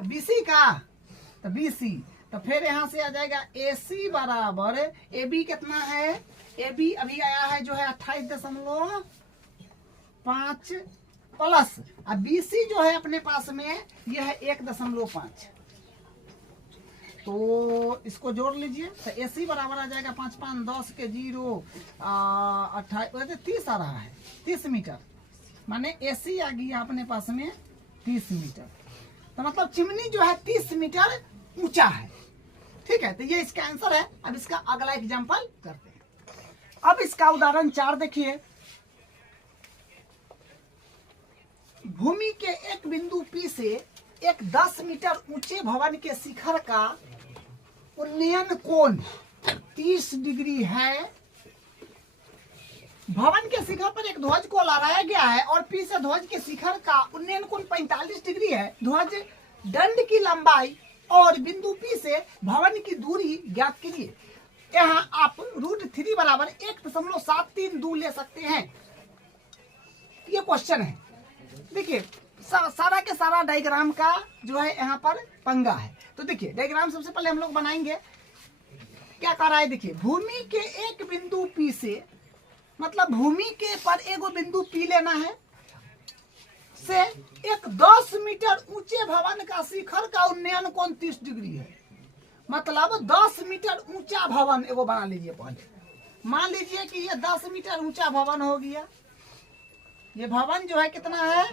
B C का, तो बी सी, तो फिर यहाँ से आ जाएगा AC बराबर AB कितना है, AB अभी आया है जो है 28.5 प्लस, अब BC जो है अपने पास में यह है 1.5। तो इसको जोड़ लीजिए, तो AC बराबर आ जाएगा 5 5 10 के 0 28 30 आ रहा है, 30 मीटर, माने AC आ गया अपने पास में 30 मीटर। तो मतलब चिमनी जो है 30 मीटर ऊंचा है। ठीक है, तो ये इसका आंसर है। अब इसका अगला एग्जांपल करते हैं। अब इसका उदाहरण 4 देखिए। भूमि के एक बिंदु P से एक 10 मीटर ऊंचे भवन के शिखर का उन्नयन कोण 30 डिग्री है। भवन के शिखर पर एक ध्वज को लहराया गया है और P से ध्वज के शिखर का उन्नयन कोण 45 डिग्री है। ध्वज दंड की लंबाई और बिंदु P से भवन की दूरी ज्ञात कीजिए। यहाँ आप √3 बराबर 1.732 ले सकते हैं। ये क्वेश्चन है। देखिए सारा के सारा डायग्राम का जो है यहाँ पर पंगा है। तो देखिए डायग्राम सबसे पहले हम लोग बनाएंगे। क्या कर रहा है, देखिए भूमि के एक बिंदु P से, मतलब भूमि के पर एगो बिंदु P लेना है, से एक 10 मीटर ऊंचे भवन का शिखर का उन्नयन कोण 30 डिग्री है। मतलब 10 मीटर ऊंचा भवन एगो बना लीजिए। पहले मान लीजिए कि ये 10 मीटर ऊंचा भवन हो गया। ये भवन जो है कितना है,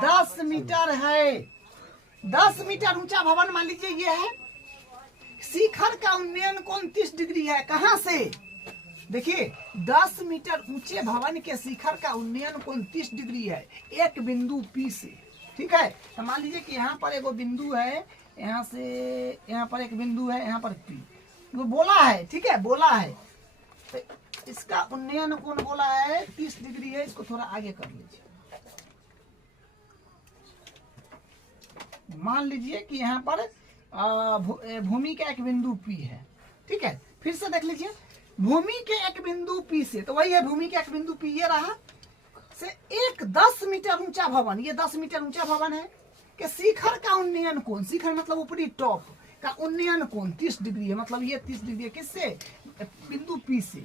10 मीटर है। 10 मीटर ऊंचा भवन मान लीजिए ये है। शिखर का उन्नयन कोण 30 डिग्री है। कहां से, देखिए 10 मीटर ऊंचे भवन के शिखर का उन्नयन कोण 30 डिग्री है एक बिंदु P से। ठीक है, तो मान लीजिए कि यहाँ पर एगो बिंदु है, यहाँ से यहाँ पर एक बिंदु है, यहाँ पर P वो बोला है। ठीक है, बोला है, तो इसका उन्नयन कोण बोला है 30 डिग्री है। इसको थोड़ा आगे कर लीजिए। मान लीजिए कि यहाँ पर भूमि का एक बिंदु P है। ठीक है, फिर से देख लीजिए। भूमि के एक बिंदु P से, तो वही है भूमि के एक बिंदु P ये रहा, से एक 10 मीटर ऊंचा भवन, ये 10 मीटर ऊंचा भवन है कि शिखर का उन्नयन कोण, शिखर मतलब ऊपरी टॉप का उन्नयन कोण 30 डिग्री है। मतलब ये 30 डिग्री है किससे, बिंदु P से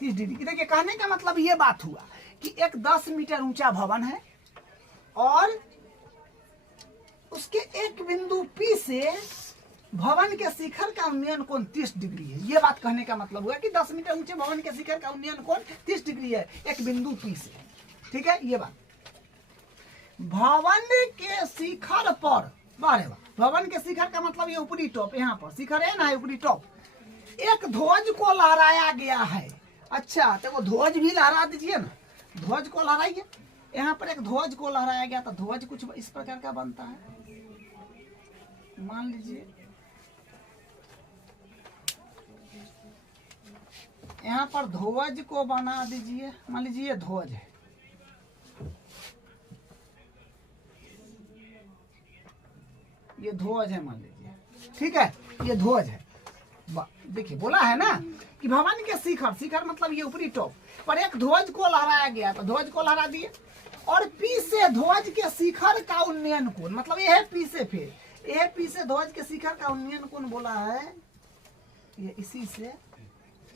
30 डिग्री। देखिए कहने का मतलब ये बात हुआ कि एक 10 मीटर ऊंचा भवन है और उसके एक बिंदु P से भवन के शिखर का उन्नयन कोण 30 डिग्री है। ये बात कहने का मतलब हुआ कि 10 मीटर ऊंचे भवन के शिखर का उन्नयन कोण 30 डिग्री है एक बिंदु P से। ठीक है, ये बात। भवन के शिखर पर, बारे भवन के शिखर का मतलब ये ऊपरी टॉप, यहाँ पर शिखर है ना, ऊपरी टॉप, एक ध्वज को लहराया गया है। अच्छा, तो वो ध्वज भी लहरा दीजिए ना, ध्वज को लहराइए। यहाँ पर एक ध्वज को लहराया गया, तो ध्वज कुछ इस प्रकार का बनता है। मान लीजिए यहाँ पर ध्वज को बना दीजिए। मान लीजिए ये ध्वज है, ये ध्वज है मान लीजिए। ठीक है, ये ध्वज है। देखिए बोला है ना कि भवन के शिखर, शिखर मतलब ये ऊपरी टॉप पर एक ध्वज को लहराया गया, तो ध्वज को लहरा दिए। और P से ध्वज के शिखर का उन्नयन कोण, मतलब ये है P से, फिर ये P से ध्वज के शिखर का उन्नयन कोण बोला है ये, इसी से,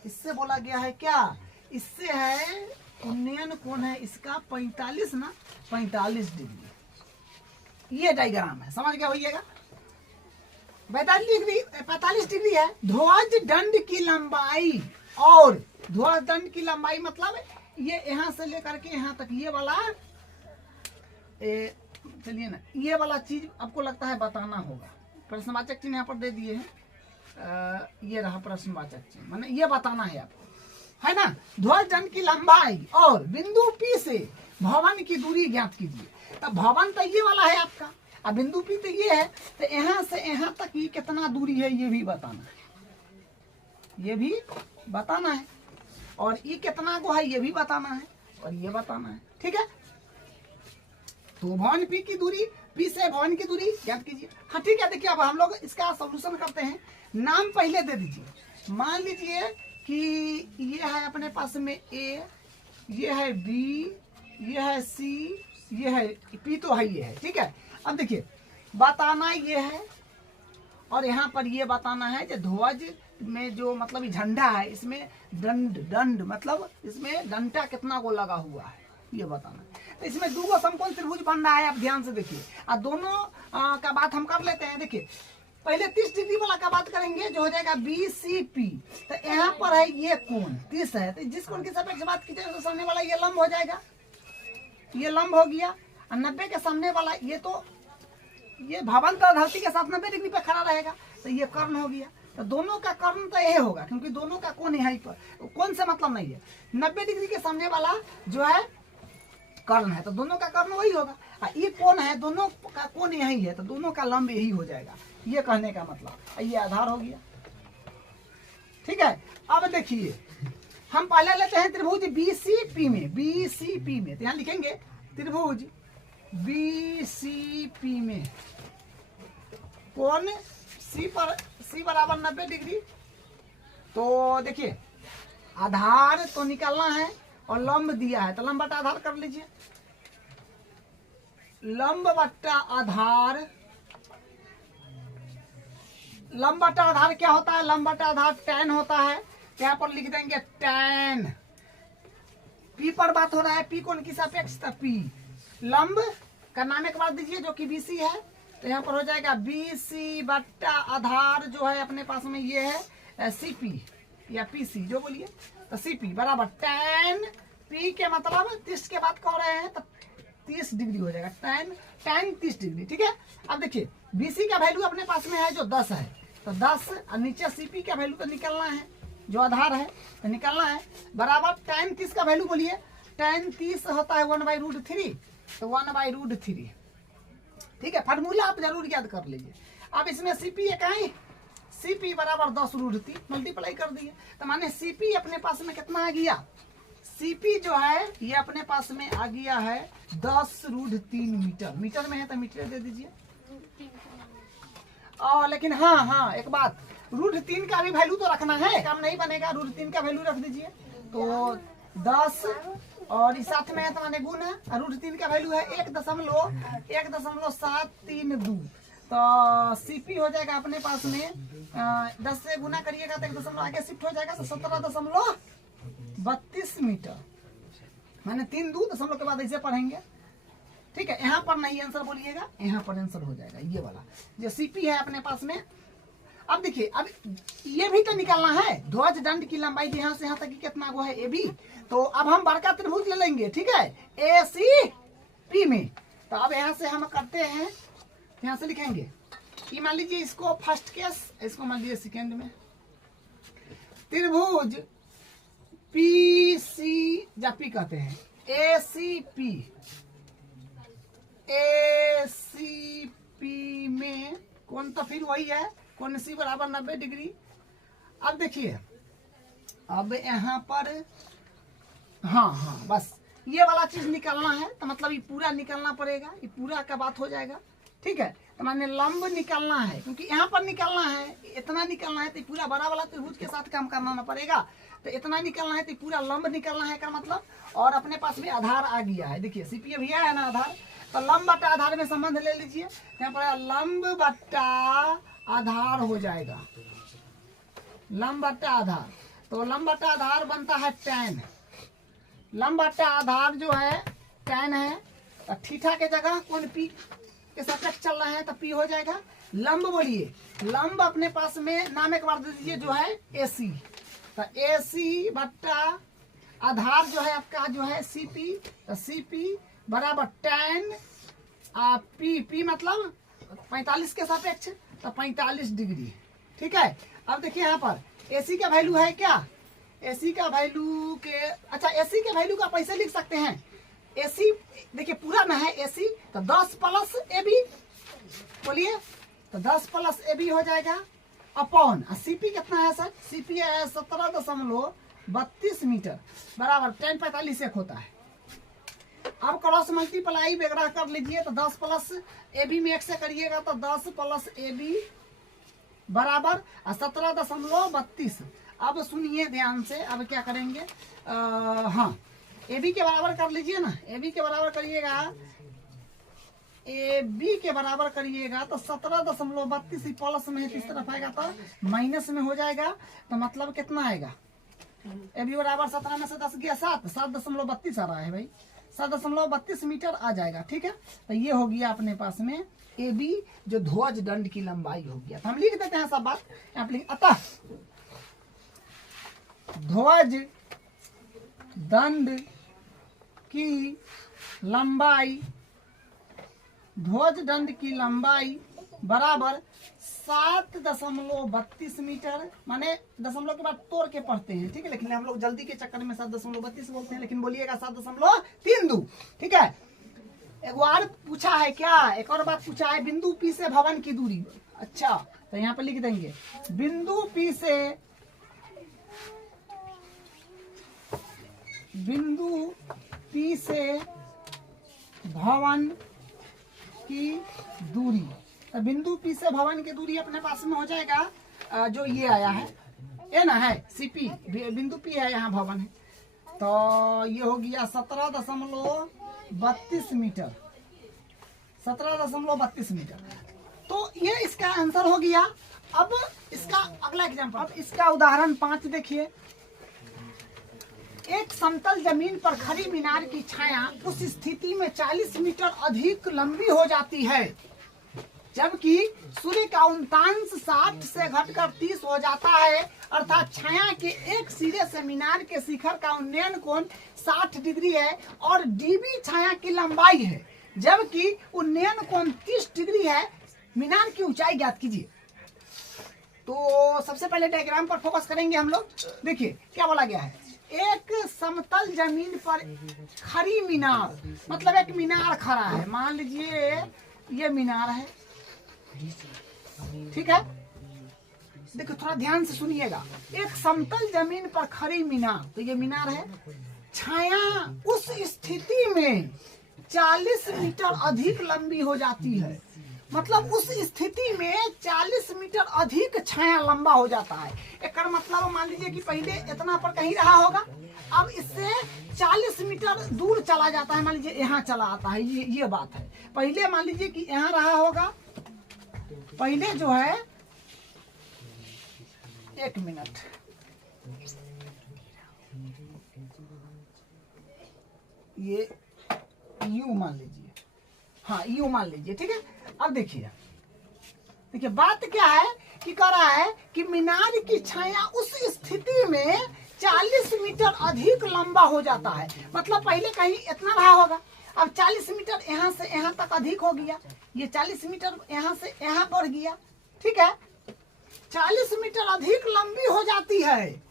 इससे बोला गया है क्या, इससे है उन्नयन कोण है इसका 45 ना, 45 डिग्री। ये डायग्राम है, समझ गया होइएगा। 45 डिग्री है। ध्वज दंड की लंबाई, और ध्वज दंड की लंबाई मतलब ये यहाँ से लेकर के यहाँ तक ये वाला, चलिए ना, ये वाला चीज आपको लगता है बताना होगा। प्रश्नवाचक चिन्ह यहाँ पर दे दिए हैं। ये रहा प्रश्नवाचक चिन्ह, माने ये बताना है आपको, है ना। ध्वज दंड की लंबाई और बिंदु P से भवन की दूरी ज्ञात कीजिए। तो भवन तो ये वाला है आपका, और बिंदु P तो ये है, तो यहाँ से यहाँ तक ये कितना दूरी है ये भी बताना है, ये भी बताना है। और ये कितना को है ये भी बताना है, और ये बताना है। ठीक है, तो भवन P की दूरी, P से भवन की दूरी ज्ञात कीजिए। हाँ ठीक है, देखिए अब हम लोग इसका सॉल्यूशन करते हैं। नाम पहले दे दीजिए। मान लीजिए कि ये है अपने पास में A, ये है B, ये है C, ये है P, तो है ये है। ठीक है, अब देखिए बताना ये है और यहाँ पर ये बताना है कि ध्वज में जो मतलब ये झंडा है इसमें दंड मतलब इसमें डंटा कितना को लगा हुआ है ये बताना है। तो इसमें 2 समकोण त्रिभुज बन रहा है, आप ध्यान से देखिए। और दोनों का बात हम कर लेते हैं। देखिए पहले 30 डिग्री वाला का बात करेंगे जो हो जाएगा BCP। तो यहाँ पर है ये कोण 30 है, तो जिस कोण की सापेक्ष बात की जाए तो सामने वाला ये लंब हो जाएगा, ये लंब हो गया। और 90 के सामने वाला ये भवन तो धरती के साथ 90 डिग्री पे खड़ा रहेगा, तो ये कर्ण हो गया। तो दोनों का कर्ण तो ये होगा क्योंकि दोनों का कोण यहीं पर, कोण से मतलब नहीं है। 90 डिग्री के सामने वाला जो है कर्ण है, तो दोनों का कर्ण वही होगा। और ये कोण है, दोनों का कोण यही है, तो दोनों का लंब यही हो जाएगा, ये कहने का मतलब। ये आधार हो गया, ठीक है। अब देखिए हम पहले लेते हैं त्रिभुज BCP में, तो यहाँ लिखेंगे त्रिभुज BCP में कोण C बराबर 90 डिग्री। तो देखिए आधार तो निकालना है और लंब दिया है, तो लंब बटा आधार कर लीजिए। लंब बटा आधार क्या होता है? लंब बटा आधार tan होता है। यहाँ पर लिख देंगे tan। P पर बात हो रहा है, P कौन की सापेक्ष था? P लंब का नाम एक बार दीजिए जो कि BC है, तो यहाँ पर हो जाएगा BC बटा आधार जो है अपने पास में ये है CP या PC जो बोलिए, तो CP बराबर tan P के मतलब 30 के बात कह रहे हैं तो 30 डिग्री हो जाएगा, tan 30 डिग्री, ठीक है। अब देखिए BC का वैल्यू अपने पास में है जो 10 है, तो 10 और नीचे CP का वैल्यू तो निकलना है जो आधार है, तो निकलना है बराबर tan 30 का वैल्यू बोलिए। tan 30 होता है 1/√3, तो 1/√3, ठीक है। फार्मूला आप जरूर याद कर लीजिए। अब इसमें CP एक आई, CP बराबर 10√3 मल्टीप्लाई कर दिए, तो माने CP अपने पास में कितना आ गया? CP जो है ये अपने पास में आ गया है 10√3 मीटर। मीटर में है तो मीटर दे दीजिए। लेकिन हाँ एक बात, √3 का भी वैल्यू तो रखना है, काम नहीं बनेगा। √3 का वैल्यू रख दीजिए, तो 10 और इस साथ में है तो माने गुण है। √3 का वैल्यू है 1.732, तो CP हो जाएगा अपने पास में 10 से गुना करिएगा तो 1 दशमलव आगे शिफ्ट हो जाएगा, तो 17.32 मीटर, माने 3 2 दशमलव के बाद ऐसे पढ़ेंगे, ठीक है। यहाँ पर नहीं आंसर बोलिएगा, यहाँ पर आंसर हो जाएगा ये वाला जो CP है अपने पास में। अब देखिए अब ये भी तो निकालना है, ध्वज दंड की लंबाई यहाँ से यहाँ तक की कितना गो है AB। तो अब हम बड़का त्रिभुज ले लेंगे, ठीक है, ACP में। तो अब यहाँ से हम करते हैं, यहाँ से लिखेंगे ये, मान लीजिए इसको फर्स्ट केस, इसको मान लीजिए सेकेंड में। त्रिभुज PC या P कहते हैं, ACP में कौन तो फिर वही है, कोण C बराबर 90 डिग्री। अब देखिए अब यहाँ पर हाँ बस ये वाला चीज निकालना है, तो मतलब ये पूरा निकालना पड़ेगा, ये पूरा का बात हो जाएगा, ठीक है। तो माने लंब निकालना है क्योंकि यहाँ पर निकालना है, इतना निकालना है तो पूरा बड़ा वाला त्रिभुज के साथ काम करना पड़ेगा, तो इतना निकालना है तो पूरा लंब निकालना है का मतलब। और अपने पास में आधार आ गया है, देखिए CP भी है ना आधार, तो लंब बटा आधार में संबंध ले लीजिए। यहाँ पर लंब बटा आधार हो जाएगा, लंब बटा आधार, तो लंब बटा आधार बनता है tan। लंब बटा आधार जो है tan है, तो थीटा के जगह कौन P के सापेक्ष चल रहा है तो P हो जाएगा। लंब बोलिए, लंब अपने पास में नाम एक बार दे दीजिए जो है AC, तो AC बटा आधार जो है आपका जो है CP, तो CP बराबर tan P मतलब 45 के सापेक्ष, तो 45 डिग्री, ठीक है। अब देखिए यहाँ पर AC का वैल्यू है क्या? AC का वैल्यू के AC के वैल्यू का पैसे लिख सकते हैं। AC देखिए पूरा ना है AC, तो 10 प्लस AB बोलिए, तो 10 प्लस AB हो जाएगा अपॉन CP कितना है सर? CP है 17.32 मीटर बराबर tan 45 एक होता है। अब क्रॉस मल्टीप्लाई वगैरह कर लीजिए, तो 10 प्लस AB में 1 से करिएगा तो 10 प्लस AB बराबर 17.32। अब सुनिए ध्यान से, अब क्या करेंगे, हाँ AB के बराबर कर लीजिए ना, AB के बराबर करिएगा ए बी के बराबर करिएगा तो 17.32 प्लस में है, इस तरफ आएगा तो माइनस में हो जाएगा। तो मतलब कितना आएगा, ए बी बराबर 17 में से 10 गया 7, 7.32 आ रहा है भाई, 7.32 मीटर आ जाएगा। ठीक है, तो ये हो गया अपने पास में ए बी जो ध्वज दंड की लंबाई हो गया। तो हम लिख देते हैं सब बात यहाँ पे। अतः ध्वज दंड की लंबाई, ध्वज दंड की लंबाई बराबर 7.32 मीटर, माने दशमलव के बाद तोड़ के पढ़ते हैं। ठीक है, लेकिन हम लोग जल्दी के चक्कर में 7.32 बोलते हैं, लेकिन बोलिएगा 7.32। ठीक है, एक और पूछा है क्या, एक और बात पूछा है, बिंदु P से भवन की दूरी। अच्छा, तो यहाँ पे लिख देंगे बिंदु P से भवन की दूरी। तो बिंदु P से भवन की दूरी अपने पास में हो जाएगा जो ये आया है, ये ना है CP, बिंदु P है, यहाँ भवन है, तो ये हो गया 17.32 मीटर, 17.32 मीटर। तो ये इसका आंसर हो गया। अब इसका अगला एग्जाम्पल, अब इसका उदाहरण 5 देखिए। एक समतल जमीन पर खड़ी मीनार की छाया उस स्थिति में 40 मीटर अधिक लंबी हो जाती है जबकि सूर्य का उल्टांश 60 से घटकर 30 हो जाता है, अर्थात छाया के एक सिरे से मीनार के शिखर का उन्नयन कोण 60 डिग्री है और डीबी छाया की लंबाई है, जबकि उन्नयन कोण 30 डिग्री है। मीनार की ऊंचाई ज्ञात कीजिए। तो सबसे पहले डायग्राम पर फोकस करेंगे हम लोग। देखिए क्या बोला गया है, एक समतल जमीन पर खड़ी मीनार, मतलब एक मीनार खड़ा है, मान लीजिए ये मीनार है। ठीक है, देखो थोड़ा ध्यान से सुनिएगा। एक समतल जमीन पर खड़ी मीनार, तो ये मीनार है, छाया उस स्थिति में 40 मीटर अधिक लंबी हो जाती है, मतलब उस स्थिति में 40 मीटर अधिक छाया लंबा हो जाता है। एक मतलब मान लीजिए कि पहले इतना पर कहीं रहा होगा, अब इससे 40 मीटर दूर चला जाता है, मान लीजिए यहाँ चला आता है। ये बात है। पहले मान लीजिए कि यहाँ रहा होगा, पहले जो है, एक मिनट, ये यू मान लीजिए, हाँ यू मान लीजिए। ठीक है, अब देखिए बात क्या है कि कह रहा है कि मीनार की छाया उस स्थिति में 40 मीटर अधिक लंबा हो जाता है, मतलब पहले कहीं इतना रहा होगा, अब 40 मीटर यहाँ से यहाँ तक अधिक हो गया, ये 40 मीटर यहाँ से यहाँ बढ़ गया। ठीक है, 40 मीटर अधिक लंबी हो जाती है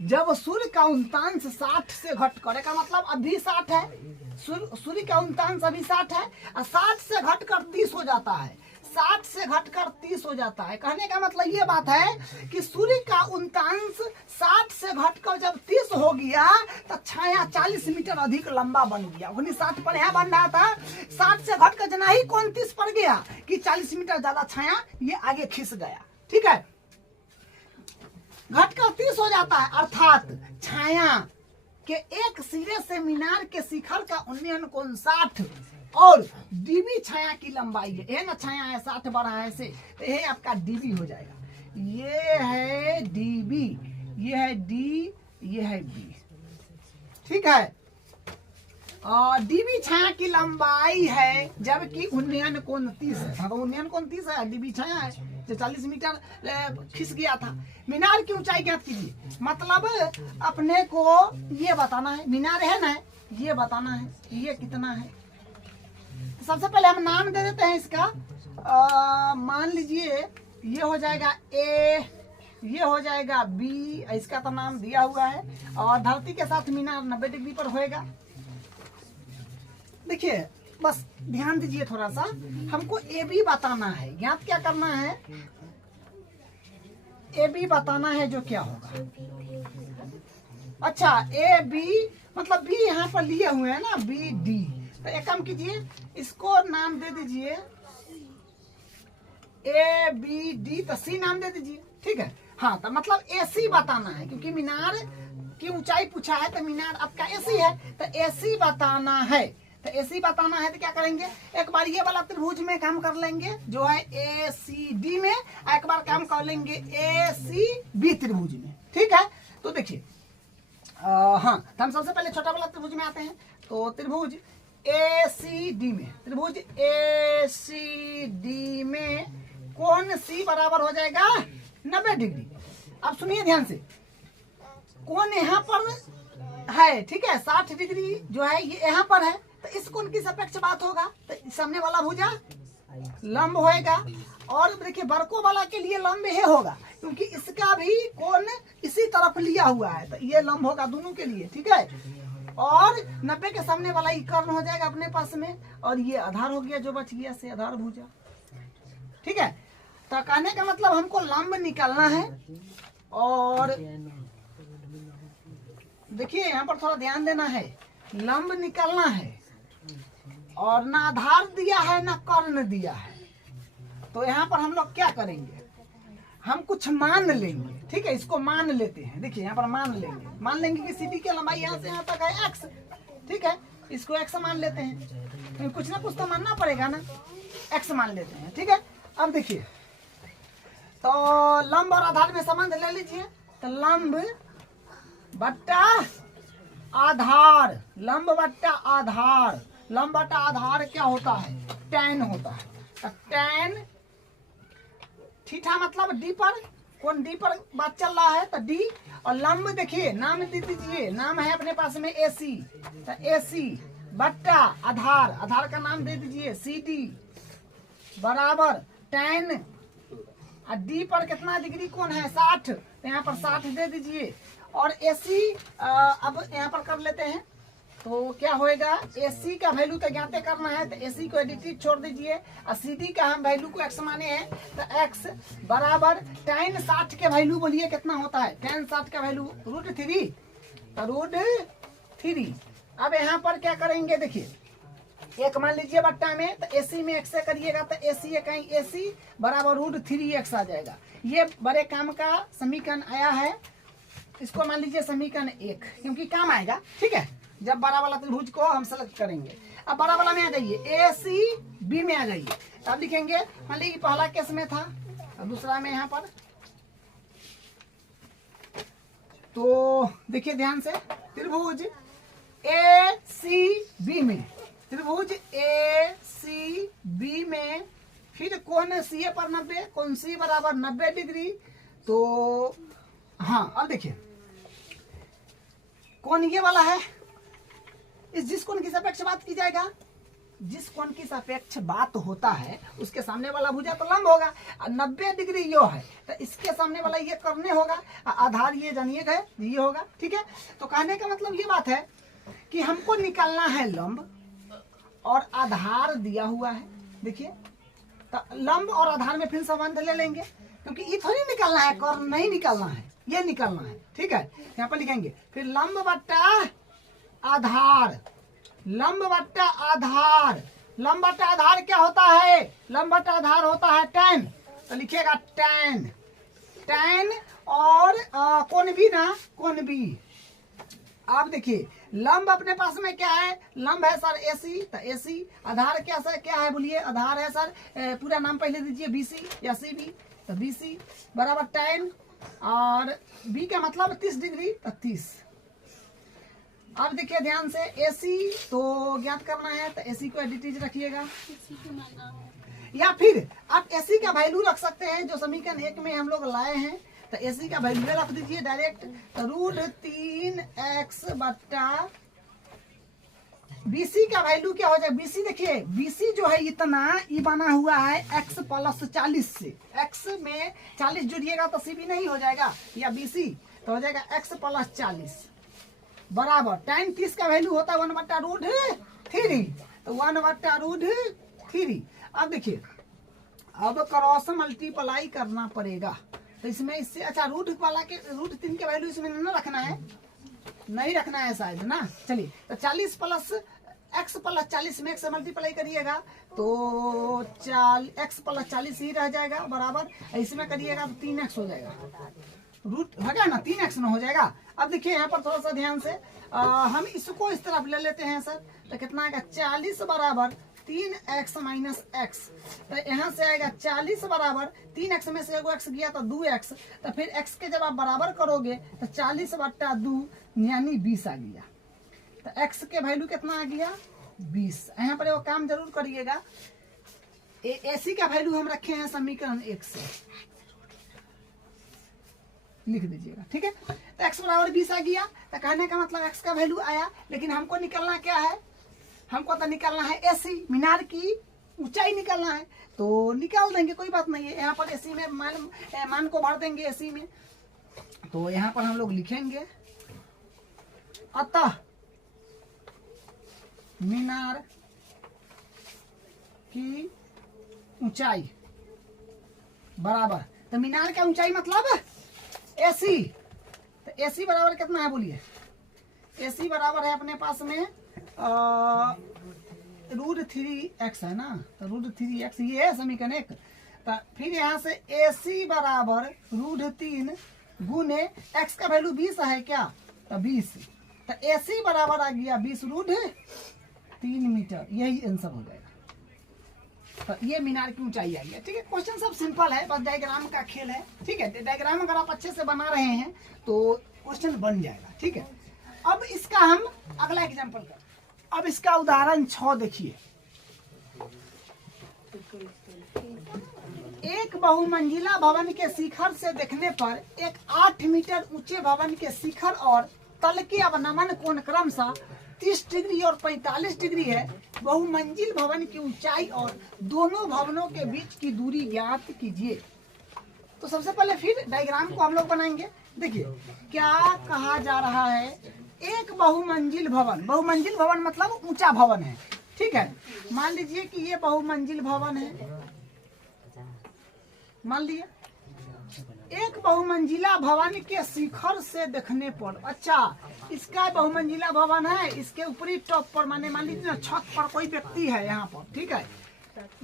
जब सूर्य का उल्टांश 60 से घट कर, का मतलब अभी 60 है, सूर्य का उल्टांश अभी 60 है और 60 से घटकर 30 हो जाता है, 60 से घटकर 30 हो जाता है। कहने का मतलब ये बात है कि सूर्य का उल्टांश 60 से घटकर जब 30 हो गया तो छाया 40 मीटर अधिक लंबा बन गया। 60 पर यहाँ बन रहा था, 60 से घटकर जना ही 29 पर गया कि 40 मीटर ज्यादा छाया ये आगे खिंच गया। ठीक है, घटकर 30 हो जाता है, अर्थात छाया के एक सिरे से मीनार के शिखर का उन्नयन कोण 60 और डीबी छाया की लंबाई है, ये ना छाया है 60 बढ़ा है से, तो ये आपका डीबी हो जाएगा। ये है डीबी, ये है डी, ये है बी। ठीक है, और डीबी छाया की लंबाई है जबकि उन्नयन कोण 30 है, तो उन्नयन कोण 30 है, डीबी छाया है जो 40 मीटर खिंच गया था। मीनार की ऊंचाई ज्ञात कीजिए, मतलब अपने को ये बताना है, मीनार है ना, ये बताना है ये कितना है। सबसे पहले हम नाम दे देते हैं इसका, मान लीजिए ये हो जाएगा ए, ये हो जाएगा बी, इसका तो नाम दिया हुआ है, और धरती के साथ मीनार 90 डिग्री पर होएगा। देखिए बस ध्यान दीजिए थोड़ा सा, हमको ए बी बताना है, ज्ञात क्या करना है, ए बी बताना है जो क्या होगा। अच्छा, ए बी मतलब बी यहाँ पर लिए हुए हैं ना, बी डी, तो एक काम कीजिए, इसको नाम दे दीजिए ए बी डी, तो सी नाम दे दीजिए। ठीक है, हाँ, तो मतलब ए सी बताना है, क्योंकि मीनार की ऊंचाई पूछा है तो मीनार आपका ए सी है, तो ए सी बताना है। तो AC बताना है तो क्या करेंगे, एक बार ये वाला त्रिभुज में काम कर लेंगे जो है ACD में, एक बार काम कर लेंगे ACB त्रिभुज में। ठीक है, तो देखिए हाँ, तो हम सबसे पहले छोटा वाला त्रिभुज में आते हैं। तो त्रिभुज ACD में, त्रिभुज ACD में कोण C बराबर हो जाएगा 90 डिग्री। अब सुनिए ध्यान से, कोण यहाँ पर है, ठीक है, 60 डिग्री जो है ये यहाँ पर है, तो इस कोण की सापेक्ष बात होगा, तो सामने वाला भुजा लंब होएगा। और देखिए बरको वाला के लिए लंब ही होगा, क्योंकि इसका भी कोण इसी तरफ लिया हुआ है, तो ये लंब होगा दोनों के लिए। ठीक है, और 90 के सामने वाला ये कर्ण हो जाएगा अपने पास में, और ये आधार हो गया जो बच गया से आधार भुजा। ठीक है, तो कहने का मतलब हमको लंब निकालना है। और देखिए यहाँ पर थोड़ा ध्यान देना है, लंब निकालना है और ना आधार दिया है ना कर्ण दिया है। तो यहाँ पर हम लोग क्या करेंगे, हम कुछ मान लेंगे। ठीक है, इसको मान लेते हैं। देखिए यहाँ पर मान लेंगे कि CD की लंबाई यहाँ से यहाँ तक है x। ठीक है, इसको x मान लेते हैं, तो कुछ ना कुछ तो मानना पड़ेगा ना, x मान लेते हैं। ठीक है, अब देखिए तो लंब और आधार में संबंध ले लीजिए, तो लंब बट्टा आधार, लंब बट्टा आधार, लंब बट्टा आधार क्या होता है, tan होता है। तो tan थीटा मतलब D पर, कौन D पर बात चल रहा है, तो D। और लंब देखिए नाम दे दीजिए, नाम है अपने पास में AC, तो AC बट्टा आधार, आधार का नाम दे दीजिए CD बराबर tan। और D पर कितना डिग्री कोण है 60, तो यहाँ पर 60 दे दीजिए। और AC अब यहाँ पर कर लेते हैं, तो क्या होएगा, AC का वैल्यू तो ज्ञाते करना है, तो AC को एडिटिव छोड़ दीजिए, और CD का हम वैल्यू को x माने हैं, तो x बराबर tan 60 के वैल्यू बोलिए कितना होता है, tan 60 का वैल्यू √3, तो √3। अब यहाँ पर क्या करेंगे, देखिए एक मान लीजिए बट्टा में, तो AC में x से करिएगा तो AC कहीं AC बराबर √3x आ जाएगा। ये बड़े काम का समीकरण आया है, इसको मान लीजिए समीकरण 1, क्योंकि काम आएगा। ठीक है, जब बड़ा वाला त्रिभुज को हम सेलेक्ट करेंगे। अब बड़ा वाला में आ जाइए, ACB में आ जाइए, अब लिखेंगे, मान लीजिए पहला केस में था, अब दूसरा में यहाँ पर। तो देखिए ध्यान से, त्रिभुज ACB में, त्रिभुज ACB में फिर कोण CA पर 90, कोण C बराबर 90 डिग्री। तो हाँ, अब देखिए कोण ये वाला है, इस जिस कोण की सापेक्ष बात की जाएगा, जिस कोण की सापेक्ष बात होता है उसके सामने वाला भुजा तो लंब होगा, 90 डिग्री यो है, तो इसके सामने वाला ये करने होगा, आधार ये जानिए है ये होगा। ठीक है, तो कहने का मतलब ये बात है कि हमको निकालना है लंब और आधार दिया हुआ है। देखिए तो लंब और आधार में फिर संबंध ले लेंगे, क्योंकि ये थोड़ी निकालना है, कर्ण नहीं निकालना है, ये निकालना है। ठीक है, यहाँ पर लिखेंगे फिर लंब बट्टा आधार, लंब बट्टा आधार, लंब बट्टा आधार क्या होता है, लंब बट्टा आधार होता है tan, तो लिखिएगा tan, tan और कोण B ना, कोण B। आप देखिए लंब अपने पास में क्या है, लंब है सर AC, तो AC, आधार क्या सर क्या है बोलिए, आधार है सर पूरा नाम पहले दीजिए BC या CB, तो BC बराबर tan, और B का मतलब 30 डिग्री, तो 30। अब देखिए ध्यान से, AC तो ज्ञात करना है, तो AC को एडिटिव रखिएगा, या फिर आप AC का वैल्यू रख सकते हैं जो समीकरण 1 में हम लोग लाए हैं, तो AC का वैल्यू रख दीजिए डायरेक्ट, तो √3x बट्टा BC का वैल्यू क्या हो जाए, BC देखिए BC जो है इतना ये बना हुआ है x + 40 से, x में 40 जुड़िएगा तो CB नहीं हो जाएगा, या BC तो हो जाएगा x + 40 बराबर tan 30 का वैल्यू होता है 1/√3, तो 1/√3। अब देखिए अब क्रॉस मल्टीप्लाई करना पड़ेगा, तो इसमें इससे अच्छा रूट वाला के √3 के वैल्यू इसमें न रखना है, नहीं रखना है शायद ना। चलिए तो 40 + x + 40 में x से मल्टीप्लाई करिएगा तो x + 40 ही रह जाएगा बराबर, इसमें करिएगा तो 3x हो जाएगा, रूट हो गया ना, 3x में हो जाएगा। अब देखिए यहाँ पर थोड़ा सा ध्यान से हम इसको इस तरफ ले लेते हैं सर, तो कितना आएगा 40 बराबर 3x माइनस एक्स। तो यहाँ से आएगा 40 बराबर 3x में से एगो x गया तो 2x, तो फिर x के जब आप बराबर करोगे तो 40/2 यानी 20 आ गया। तो x के वैल्यू कितना आ गया 20। यहाँ पर एगो काम जरूर करिएगा, AC का वैल्यू हम रखे हैं समीकरण 1 से, लिख दीजिएगा, ठीक है। तो x बराबर 20 आ गया, तो कहने का मतलब x का वैल्यू आया, लेकिन हमको निकलना क्या है, हमको तो निकलना है AC, मीनार की ऊंचाई निकलना है। तो निकाल देंगे, कोई बात नहीं है। यहाँ पर AC में मान को भर देंगे AC में। तो यहाँ पर हम लोग लिखेंगे अतः मीनार की ऊंचाई बराबर, तो मीनार का ऊंचाई मतलब AC। तो AC बराबर कितना है बोलिए, AC बराबर है अपने पास में √3x है ना, तो √3x ये है समीकरण 1। तो फिर यहाँ से AC बराबर √3 गुने x का वैल्यू 20 है क्या, तो 20, तो AC बराबर आ गया 20√3 मीटर, यही आंसर हो जाएगा। तो ये मीनार की ऊंचाई आ गया, ठीक है। क्वेश्चन सब सिंपल है, बस डायग्राम का खेल है, ठीक है। डायग्राम अगर आप अच्छे से बना रहे हैं तो क्वेश्चन बन जाएगा, ठीक है। अब इसका हम अगला एग्जांपल कर, अब इसका उदाहरण 6 देखिए। एक बहुमंजिला भवन के शिखर से देखने पर एक 8 मीटर ऊंचे भवन के शिखर और तल के अवनमन कोण क्रमशः 30 डिग्री और 45 डिग्री है। बहुमंजिल भवन की ऊंचाई और दोनों भवनों के बीच की दूरी ज्ञात कीजिए। तो सबसे पहले फिर डायग्राम को हम लोग बनाएंगे। देखिए क्या कहा जा रहा है, एक बहुमंजिल भवन, बहुमंजिल भवन मतलब ऊंचा भवन है, ठीक है। मान लीजिए कि ये बहुमंजिल भवन है, मान लिए एक बहुमंजिला भवन के शिखर से देखने पर, अच्छा इसका बहुमंजिला भवन है, इसके ऊपरी टॉप पर माने मान लीजिए ना छत पर कोई व्यक्ति है यहाँ पर, ठीक है।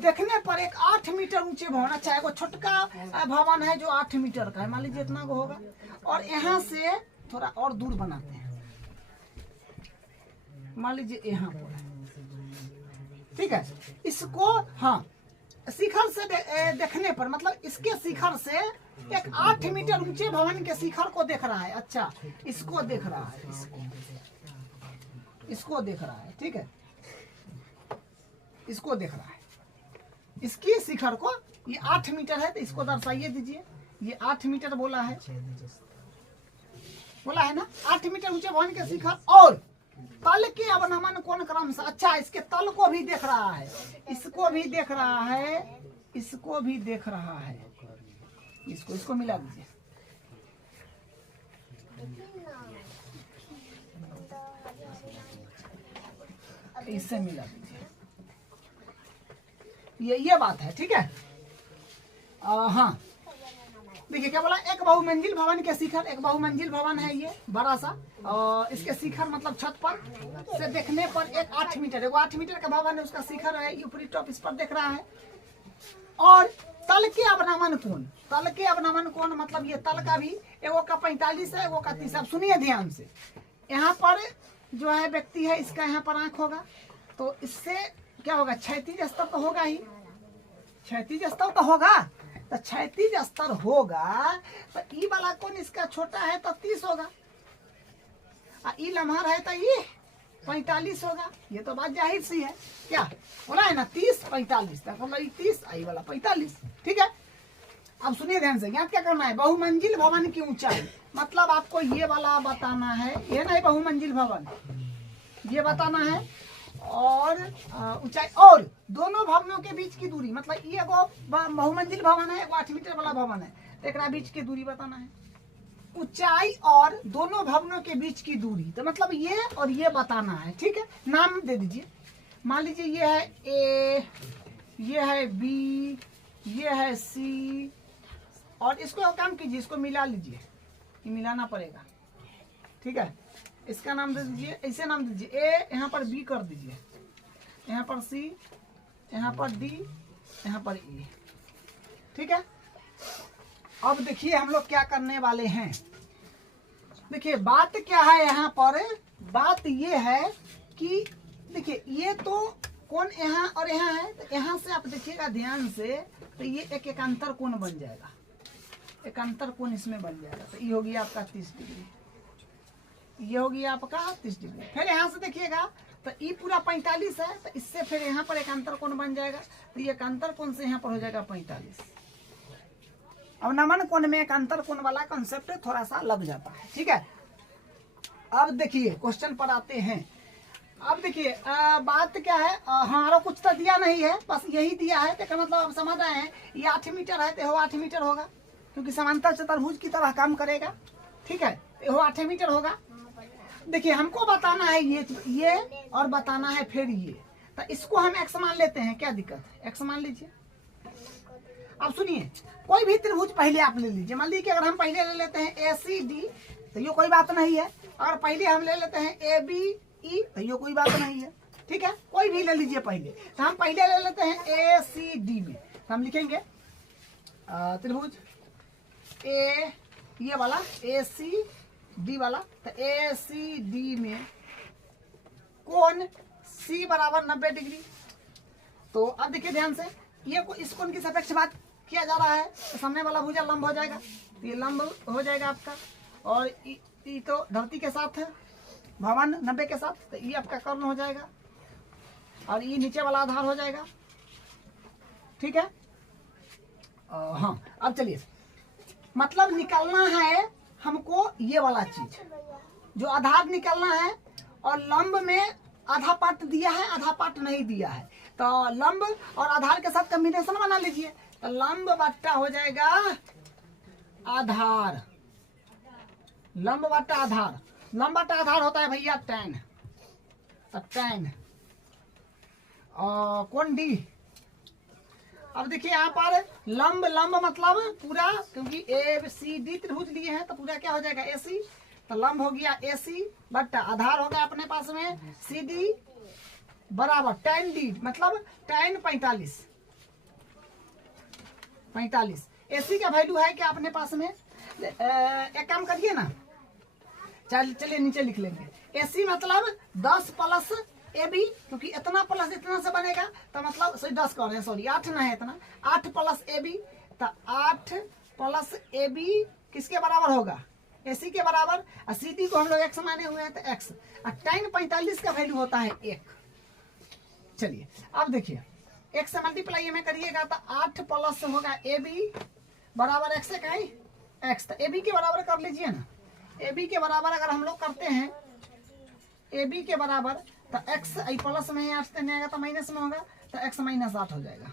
देखने पर एक 8 मीटर ऊंचे भवन, अच्छा एगो छोटका भवन है जो 8 मीटर का है, मान लीजिए इतना को होगा, और यहाँ से थोड़ा और दूर बनाते हैं, मान लीजिए यहाँ पर, ठीक है। इसको हाँ शिखर से देखने पर मतलब इसके शिखर से एक 8 मीटर ऊंचे भवन के शिखर को देख रहा है, अच्छा इसको देख रहा है, इसको देख रहा है, ठीक है, इसको देख रहा है, इसकी शिखर को, ये 8 मीटर है तो इसको दर्शाइए दीजिए, ये 8 मीटर बोला है ना, 8 मीटर ऊंचे भवन के शिखर और तल के अवनमन कोण क्रम से, अच्छा इसके तल को भी देख रहा है, इसको भी देख रहा है, इसको भी देख रहा है, इसको मिला दीजिए, इससे मिला दीजिए, ये बात है, ठीक है। हाँ देखिए क्या बोला, एक बहुमंजिल भवन के शिखर, एक बहुमंजिल भवन है ये बड़ा सा, और इसके शिखर मतलब छत पर से देखने पर एक 8 मीटर, एक 8 मीटर का भवन है, उसका शिखर है, ये ऊपरी टॉप इस पर देख रहा है, और तल के अवनमन कोण, तल के अवनमन कोण मतलब ये तल का भी एगो का 45 है, एगो का 30। अब सुनिए ध्यान से, यहाँ पर जो है व्यक्ति है, इसका यहाँ पर आंख होगा, तो इससे क्या होगा, क्षैतिज स्तर तो होगा ही, क्षैतिज स्तर तो होगा, तो क्षैतिज स्तर होगा तो ई वाला कोण इसका छोटा है तो 30 होगा, और ई लम्हार है तो ये 45 होगा, ये तो बात जाहिर सी है, क्या बोला है ना 30 45, तो 30 आई वाला 45, ठीक है। अब सुनिए ध्यान से, यहाँ क्या करना है, बहुमंजिल भवन की ऊंचाई मतलब आपको ये वाला बताना है, ये ना बहुमंजिल भवन ये बताना है, और ऊंचाई और दोनों भवनों के बीच की दूरी मतलब ये बहुमंजिल भवन है, 8 मीटर वाला भवन है, तो एक बीच की दूरी बताना है, ऊंचाई और दोनों भवनों के बीच की दूरी, तो मतलब ये और ये बताना है, ठीक है। नाम दे दीजिए, मान लीजिए ये है ए, ये है बी, ये है सी, और इसको काम कीजिए, इसको मिला लीजिए, ये मिलाना पड़ेगा, ठीक है। इसका नाम दे दीजिए, ऐसे नाम दीजिए, ए यहाँ पर बी कर दीजिए, यहाँ पर सी, यहाँ पर डी, यहाँ पर ई, ठीक है। अब देखिए हम लोग क्या करने वाले हैं। देखिए बात क्या है यहाँ पर, बात ये है कि देखिए ये तो कोण यहाँ और यहाँ है, तो यहाँ से आप देखिएगा ध्यान से, तो ये एक एकांतर कोण बन जाएगा, एकांतर कोण इसमें बन जाएगा। तो ये होगी आपका 30 डिग्री, ये होगी आपका 30 डिग्री। फिर यहाँ से देखिएगा तो ये पूरा 45 है, तो इससे फिर यहाँ पर एकांतर कोण बन जाएगा। तो ये एकांतर कोण से यहाँ पर हो जाएगा 45। अब नमन कोण में एकांतर कोण वाला कॉन्सेप्ट थोड़ा सा लग जाता है, ठीक है। अब देखिए क्वेश्चन पर आते हैं। अब देखिए बात क्या है, हमारा कुछ तो दिया नहीं है, बस यही दिया है। तो मतलब आप समझ रहे हैं ये 8 मीटर है, तो 8 मीटर होगा, क्योंकि समांतर चतुर्भुज की तरह काम करेगा, ठीक है। तो 8 मीटर होगा। देखिए हमको बताना है ये और बताना है फिर ये, तो इसको हम x मान लेते हैं, क्या दिक्कत है, x मान लीजिए। अब सुनिए, कोई भी त्रिभुज पहले आप ले लीजिए। मान लीजिए कि अगर हम पहले ले लेते हैं ACD, तो ये कोई बात नहीं है। अगर पहले हम ले लेते हैं ABE, तो ये कोई बात नहीं है, ठीक है। कोई भी ले लीजिए पहले, तो हम पहले ले लेते हैं ACD में, तो हम लिखेंगे त्रिभुज A, ये वाला ACD वाला, तो ACD में कोण C बराबर 90 डिग्री। तो अब देखिए ध्यान से, ये इस कोण की सापेक्ष बात किया जा रहा है, तो सामने वाला भुजा लंब हो जाएगा, तो ये लंब हो जाएगा आपका, और ये तो धरती के साथ है, भवन 90 के साथ, तो ये आपका कर्ण हो जाएगा, और ये नीचे वाला आधार हो जाएगा, ठीक है। हाँ अब चलिए, मतलब निकालना है हमको ये वाला चीज, जो आधार निकालना है, और लंब में आधा पार्ट दिया है, आधा पार्ट नहीं दिया है। तो लंब और आधार के साथ कॉम्बिनेशन बना लीजिए, तो लंब बट्टा हो जाएगा आधार, लंब बट्टा आधार। लंब बट्टा आधार होता है भैया tan, तो tan और कोण D। अब देखिए यहाँ पर लंब लंब मतलब पूरा, क्योंकि ACD त्रिभुज लिए हैं, तो पूरा क्या हो जाएगा AC, तो लंब हो गया AC बट्टा आधार हो गया अपने पास में CD बराबर tan D, मतलब tan 45। AC का वैल्यू है क्या अपने पास में, एक काम करिए ना, चलिए नीचे लिख लेंगे। AC मतलब 10 प्लस AB, क्योंकि इतना प्लस इतना से बनेगा, तो मतलब 10 कर रहे हैं, सॉरी 8 ना है इतना, 8 प्लस AB, तो 8 प्लस AB किसके बराबर होगा, AC के बराबर। और CD को हम लोग x माने हुए हैं, तो x, और tan 45 का वैल्यू होता है 1। चलिए अब देखिए, x से मल्टीप्लाई में करिएगा, तो 8 प्लस होगा AB बराबर x से कहीं x, तो AB के बराबर कर लीजिए ना। AB के बराबर अगर हम लोग करते हैं, AB के बराबर, तो x प्लस में 8 से नहीं आएगा, तो माइनस में होगा, तो x माइनस 8 हो जाएगा।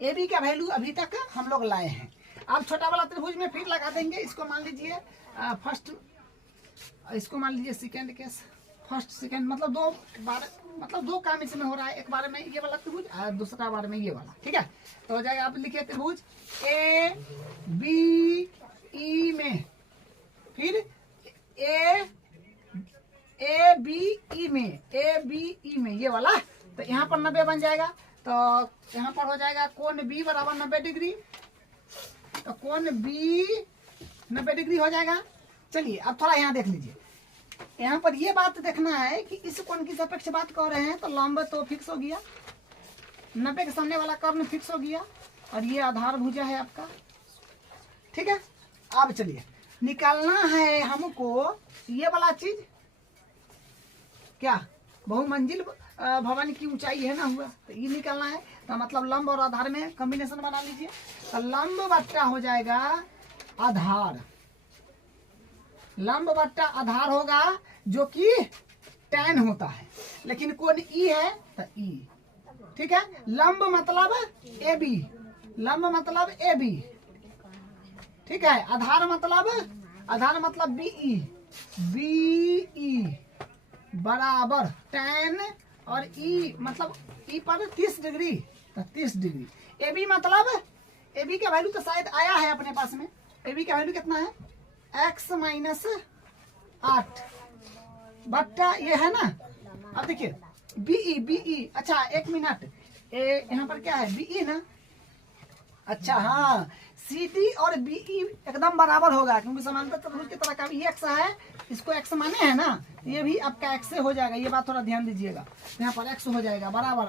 AB का वैल्यू अभी तक हम लोग लाए हैं। अब छोटा वाला त्रिभुज में फिर लगा देंगे, इसको मान लीजिए फर्स्ट, इसको मान लीजिए सेकेंड केस, फर्स्ट सेकेंड, मतलब दो बार, मतलब दो काम इसमें हो रहा है, एक बार में ये वाला त्रिभुज और दूसरा बार में ये वाला, ठीक है। तो हो जाएगा, आप लिखिए त्रिभुज ABE में, फिर ABE में ये वाला, तो यहाँ पर 90 बन जाएगा, तो यहाँ पर हो जाएगा कोण B बराबर 90 डिग्री, तो कोण B 90 डिग्री हो जाएगा। चलिए अब थोड़ा यहाँ देख लीजिए, यहाँ पर ये बात देखना है कि इस कोण की सापेक्ष बात कर रहे हैं, तो लंब तो फिक्स हो गया, 90 के सामने वाला कर्ण फिक्स हो गया, और ये आधार भुजा है आपका, ठीक है। अब चलिए निकालना है हमको ये वाला चीज, क्या बहुमंजिल भवन की ऊंचाई है ना हुआ, तो ये निकालना है। तो मतलब लंब और आधार में कॉम्बिनेशन बना लीजिए, तो लंब बट्टा हो जाएगा आधार, लंब बट्टा आधार होगा, जो कि tan होता है, लेकिन कोण E है, तो E, ठीक है। लंब मतलब AB, लंब मतलब AB, ठीक है। आधार मतलब BE बराबर tan, और E मतलब E पर 30 डिग्री, तो 30 डिग्री। AB मतलब AB का वैल्यू तो शायद आया है अपने पास में, AB का वैल्यू कितना है, x माइनस 8 बट्टा ये है ना। अब देखिए BE, अच्छा एक मिनट, यहाँ पर क्या है BE ना, अच्छा हाँ, सी डी और बी ई एकदम बराबर होगा, क्योंकि समांतर चतुर्भुज की तरह का ये एक्स है, इसको एक्स माने है ना, तो ये भी आपका एक्स से हो जाएगा। ये बात थोड़ा ध्यान दीजिएगा, यहाँ पर एक्स हो जाएगा बराबर।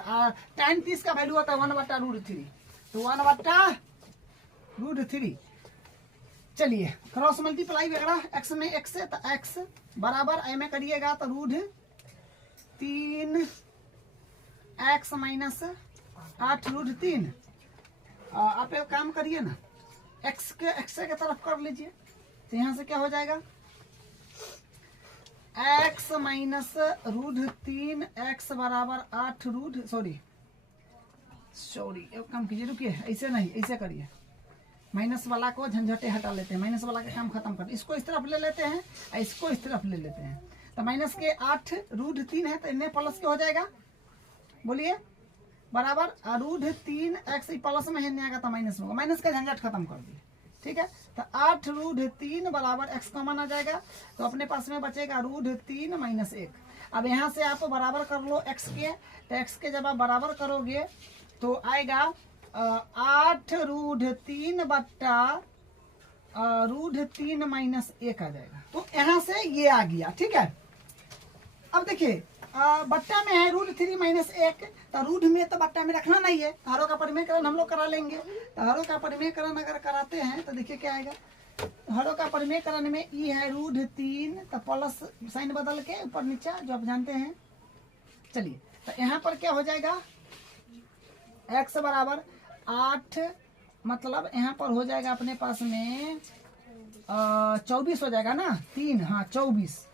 tan 30 का वैल्यू होता है 1/√3, तो 1/√3। चलिए क्रॉस मल्टीप्लाई वगैरह एक्स में एक्स से, तो एक्स बराबर ए में करिएगा तो √3 x माइनस 8√3। आप एक काम करिए ना, x के तरफ कर लीजिए, तो यहाँ से क्या हो जाएगा, x माइनस √3 x बराबर 8 सॉरी एक काम कीजिए, रुकिए, ऐसे नहीं, ऐसे करिए, माइनस वाला को झंझटे हटा लेते हैं, माइनस वाला का काम खत्म कर, इसको इस तरफ ले लेते हैं, इसको इस तरफ ले लेते हैं, तो माइनस के 8√3 है, तो इन्हें प्लस के हो जाएगा, बोलिए, बराबर √3 x प्लस में है, आएगा तो माइनस में होगा, माइनस का झंझट खत्म कर दिए, ठीक है। तो 8√3 बराबर x कॉमन आ जाएगा, तो अपने पास में बचेगा √3 माइनस 1। अब यहाँ से आप बराबर कर लो x के, तो x के जब आप बराबर करोगे तो आएगा 8√3 बट्टा √3 माइनस 1 आ जाएगा। तो यहाँ से ये आ गया, ठीक है। अब देखिए बट्टा में है √3 माइनस 1, तो रूट में तो बट्टा में रखना नहीं है, हरों का परिमेयकरण हम लोग करा लेंगे। तो हरों का परिमेयकरण अगर कराते हैं तो देखिए क्या आएगा, हरों का परिमेयकरण में ई है √3, तो प्लस साइन बदल के ऊपर नीचे जो आप जानते हैं। चलिए तो यहाँ पर क्या हो जाएगा, x बराबर 8, मतलब यहाँ पर हो जाएगा अपने पास में 24 हो जाएगा ना, 3, हाँ 24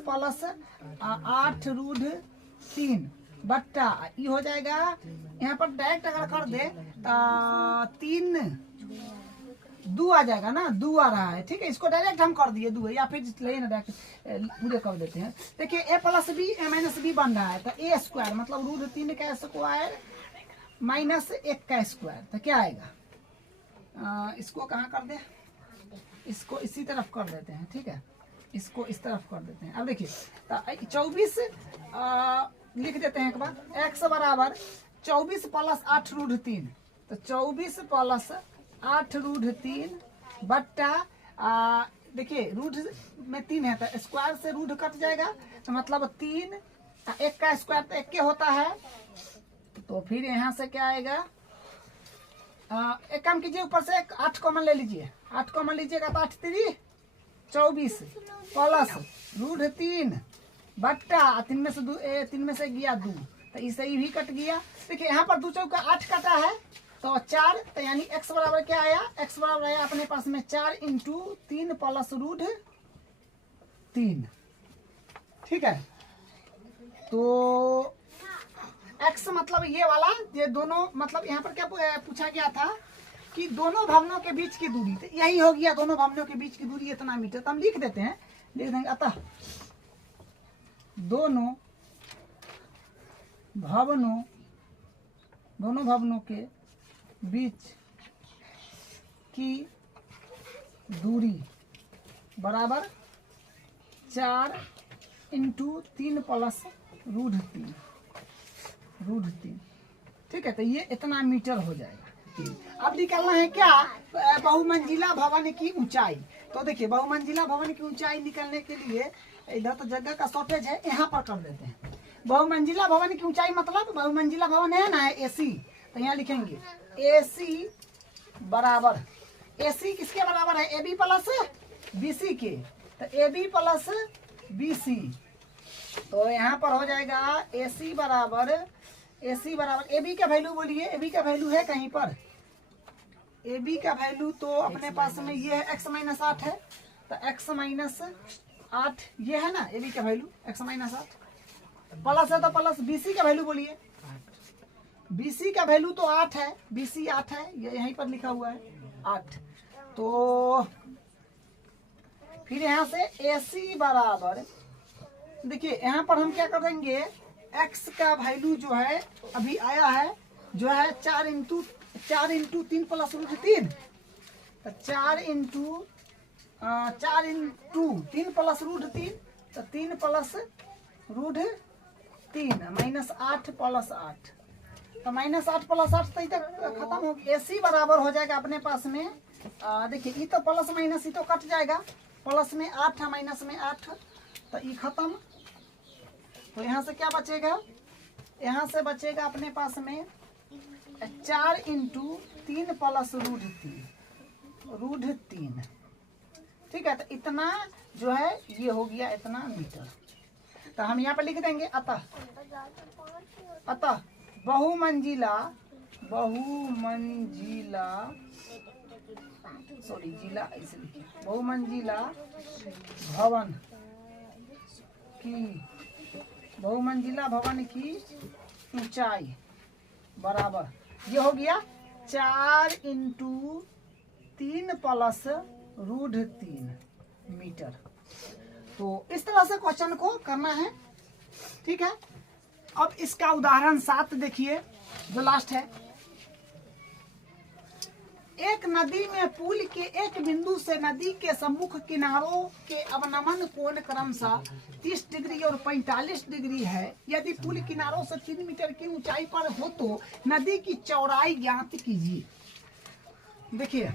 प्लस 8√3 बट्टा ये हो जाएगा, यहाँ पर डायरेक्ट अगर कर दे तो 3 2 आ जाएगा ना, 2 आ रहा है, ठीक है। इसको डायरेक्ट हम कर दिए 2, या फिर ले ना डायरेक्ट पूरे कर देते हैं। देखिए a plus B a minus B बन रहा है, तो a स्क्वायर मतलब √3 का स्क्वायर माइनस 1 का स्क्वायर, तो क्या आएगा, इसको कहाँ कर दे, इसको इसी तरफ कर देते हैं, ठीक है, इसको इस तरफ कर देते हैं। अब देखिए तो 24 लिख देते हैं एक बार, x बराबर 24 प्लस 8√3, तो 24 प्लस 8√3 बट्टा देखिए रूट में 3 है, तो स्क्वायर से रूट कट जाएगा, तो मतलब 3, 1 का स्क्वायर तो 1 के होता है, तो फिर यहाँ से क्या आएगा, एक काम कीजिए, ऊपर से 8 कॉमन ले लीजिए, 8 कॉमन लीजिएगा तो 8 3 24 प्लस √3 बट्टा 3 में से 2, 3 में से गया 2, तो इसे ही भी कट गया। देखिए यहाँ पर 2 चौका 8 कटा है, तो 4, तो यानी x बराबर क्या आया, x बराबर आया अपने पास में 4 × 3 प्लस √3, ठीक है। तो x मतलब ये वाला, ये दोनों, मतलब यहाँ पर क्या पूछा गया था कि दोनों भवनों के बीच की दूरी, तो यही हो गया, दोनों भवनों के बीच की दूरी इतना मीटर, तो हम लिख देते हैं, लिख देंगे, अतः दोनों भवनों के बीच की दूरी बराबर 4 × 3 प्लस √3, ठीक है। तो ये इतना मीटर हो जाएगा। अब निकालना है क्या, बहुमंजिला भवन की ऊंचाई। तो देखिए बहुमंजिला भवन की ऊंचाई निकालने के लिए इधर तो जगह का शॉर्टेज है, यहाँ पर कर देते हैं। बहुमंजिला भवन की ऊंचाई मतलब बहुमंजिला भवन है ना, AC, तो यहाँ लिखेंगे AC बराबर, AC किसके बराबर है, AB प्लस BC के, तो AB प्लस BC, तो यहाँ पर हो जाएगा AC बराबर AB का वैल्यू बोलिए, AB का वैल्यू है कहीं पर, AB का वैल्यू तो अपने पास में ये है, x माइनस 8 है, तो x माइनस 8 ये है ना AB का वैल्यू, x माइनस 8 प्लस है, तो प्लस BC का वैल्यू बोलिए, BC का वैल्यू तो 8 है, BC 8 है, ये यहीं पर लिखा हुआ है 8। तो फिर यहाँ से AC बराबर, देखिए यहाँ पर हम क्या करेंगे, x का वैल्यू जो है अभी आया है, जो है 4 × 3 प्लस √3, तो 4 × 3 प्लस √3, तो 3 प्लस √3 माइनस 8 प्लस 8, तो -8 + 8 तो इधर खत्म हो गया। AC बराबर हो जाएगा अपने पास में, देखिए ये तो प्लस माइनस ये तो कट जाएगा, प्लस में 8 है माइनस में 8, तो ये खत्म। तो यहाँ से क्या बचेगा, यहाँ से बचेगा अपने पास में 4 × 3 + √3, ठीक है। तो इतना जो है ये हो गया इतना मीटर। तो हम यहाँ पे लिख देंगे अतः बहुमंजिला बहुमंजिला भवन की ऊंचाई बराबर, ये हो गया 4 × 3 + √3 मीटर। तो इस तरह से क्वेश्चन को करना है, ठीक है। अब इसका उदाहरण 7 देखिए, जो लास्ट है। एक नदी में पुल के एक बिंदु से नदी के सम्मुख किनारों के अवनमन कोण क्रमशः 30 डिग्री और 45 डिग्री है। यदि पुल किनारों से 3 मीटर की ऊंचाई पर हो तो नदी की चौड़ाई ज्ञात कीजिए। देखिए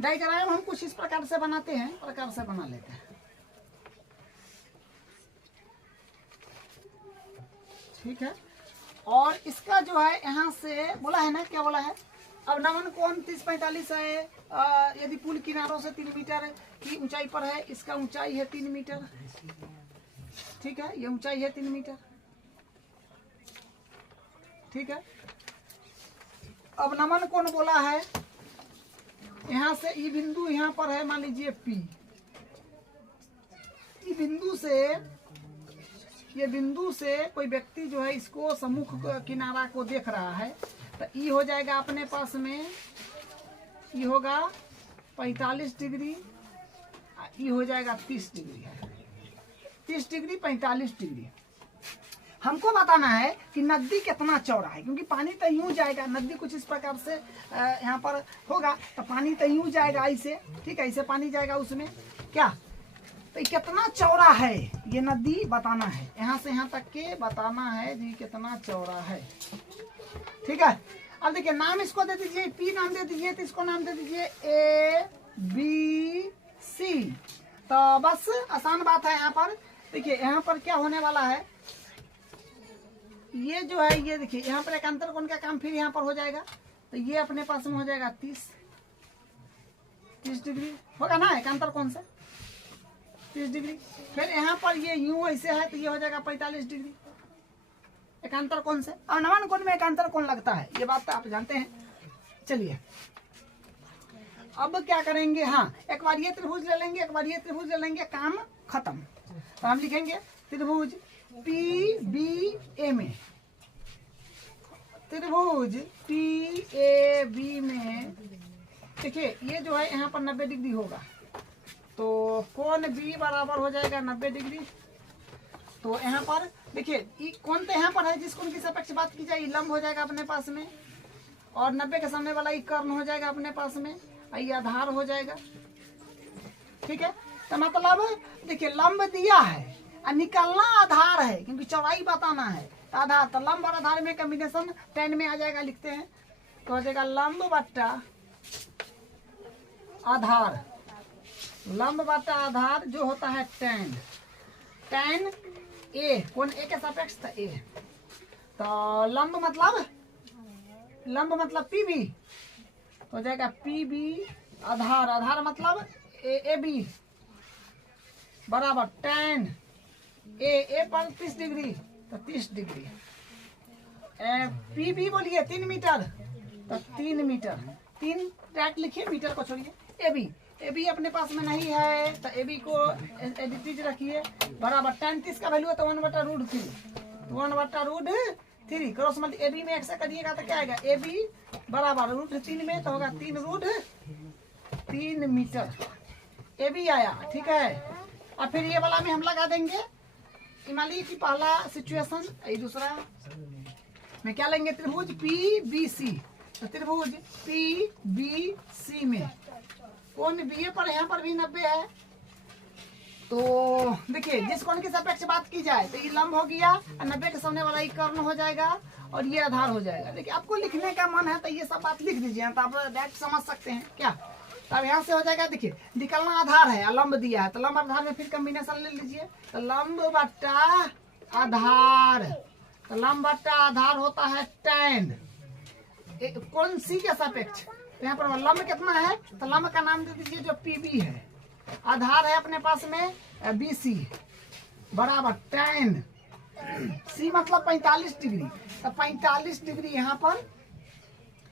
डायग्राम हम कुछ इस प्रकार से बनाते हैं, प्रकार से बना लेते हैं। ठीक है, और इसका जो है यहाँ से बोला है ना, क्या बोला है, अब नमन कोण 30-45 है। यदि पुल किनारों से 3 मीटर की ऊंचाई पर है, इसका ऊंचाई है 3 मीटर, ठीक है, ये ऊंचाई है 3 मीटर, ठीक है। अब नमन कोण बोला है, यहाँ से ये बिंदु यहाँ पर है, मान लीजिए P, ये बिंदु से कोई व्यक्ति जो है इसको सम्मुख किनारा को देख रहा है, तो ये हो जाएगा अपने पास में, ये होगा 45 डिग्री, ये हो जाएगा 30 डिग्री, 30 डिग्री 45 डिग्री। हमको बताना है कि नदी कितना चौड़ा है, क्योंकि पानी तो यूं जाएगा, नदी कुछ इस प्रकार से यहाँ पर होगा, तो पानी तो यूं जाएगा ऐसे, ठीक है, ऐसे पानी जाएगा उसमें क्या, तो कितना चौड़ा है ये नदी बताना है, यहाँ से यहाँ तक के बताना है जी कितना चौड़ा है, ठीक है। अब देखिए नाम इसको दे दीजिए, P नाम दे दीजिए, तो इसको नाम दे दीजिए ABC। तो बस आसान बात है। यहाँ पर देखिए, यहाँ पर क्या होने वाला है, ये जो है, ये देखिए यहाँ पर एक अंतर कोण का काम फिर यहाँ पर हो जाएगा, तो ये अपने पास में हो जाएगा 30 डिग्री होगा ना, एक अंतर कोण से 30 डिग्री। फिर यहाँ पर ये यूं ऐसे है, तो ये हो जाएगा 45 डिग्री एकांतर कोण से। और नमन कोण में एकांतर कोण लगता है, ये बात तो आप जानते हैं। चलिए अब क्या करेंगे, हाँ एक बार ये त्रिभुज ले लेंगे, एक बार ये त्रिभुज ले लेंगे, काम खत्म। तो हम लिखेंगे त्रिभुज PBA में, त्रिभुज PAB में देखिए ये जो है यहाँ पर 90 डिग्री होगा, तो कोण B बराबर हो जाएगा 90 डिग्री। तो यहाँ पर देखिए कोण तो यहाँ पर है, जिस कोण की सापेक्ष बात की जाए लंब हो जाएगा अपने पास में, और 90 के सामने वाला ये कर्ण हो जाएगा अपने पास में, ये आधार हो जाएगा, ठीक है। तो मतलब देखिए लंब दिया है और निकलना आधार है, क्योंकि चौड़ाई बताना है, तो आधार, तो लंब और आधार में कॉम्बिनेशन 10 में आ जाएगा, लिखते हैं तो हो जाएगा लंब बट्टा आधार, लंब बट्टा आधार जो होता है 10 A, कौन A के सापेक्ष था A, तो लंब मतलब PB, तो हो जाएगा PB आधार, आधार मतलब AB बराबर 10 A पर 30 डिग्री, तो 30 डिग्री। PB बोलिए 3 मीटर, तो 3 मीटर, 3 डायरेक्ट लिखिए, मीटर को छोड़िए। AB अपने पास में नहीं है, तो AB को एडिटिज रखिए, बराबर 10 का वैल्यू है तो 1/√3, 1/√3 क्रॉस मल्टी AB में 1 से करिएगा तो क्या आएगा, AB बराबर √3 में तो होगा 3 मीटर AB आया, ठीक है। और फिर ये वाला में हम लगा देंगे, मान लीजिए कि पहला सिचुएशन, ये दूसरा में क्या लेंगे, त्रिभुज PBC, तो त्रिभुज PBC में कौन BA पर यहाँ पर भी 90 है, तो देखिए जिस कोण के सापेक्ष बात की जाए तो ये लंब हो गया, 90 के सामने वाला ये कर्ण हो जाएगा और ये आधार हो जाएगा। देखिए आपको लिखने का मन है तो ये सब बात लिख दीजिए, तो आप डायरेक्ट समझ सकते हैं क्या। तो अब यहाँ से हो जाएगा, देखिए निकलना आधार है और लंब दिया है, तो लंब आधार में फिर कम्बिनेशन ले लीजिए। तो लंब बट्टा आधार, तो लंब बट्टा आधार होता है tan कौन सी के सापेक्ष। तो यहाँ पर लंब कितना है, तो लंब का नाम दे दीजिए जो PB है, आधार है अपने पास में BC बराबर tan C मतलब 45 डिग्री। तो 45 डिग्री यहाँ पर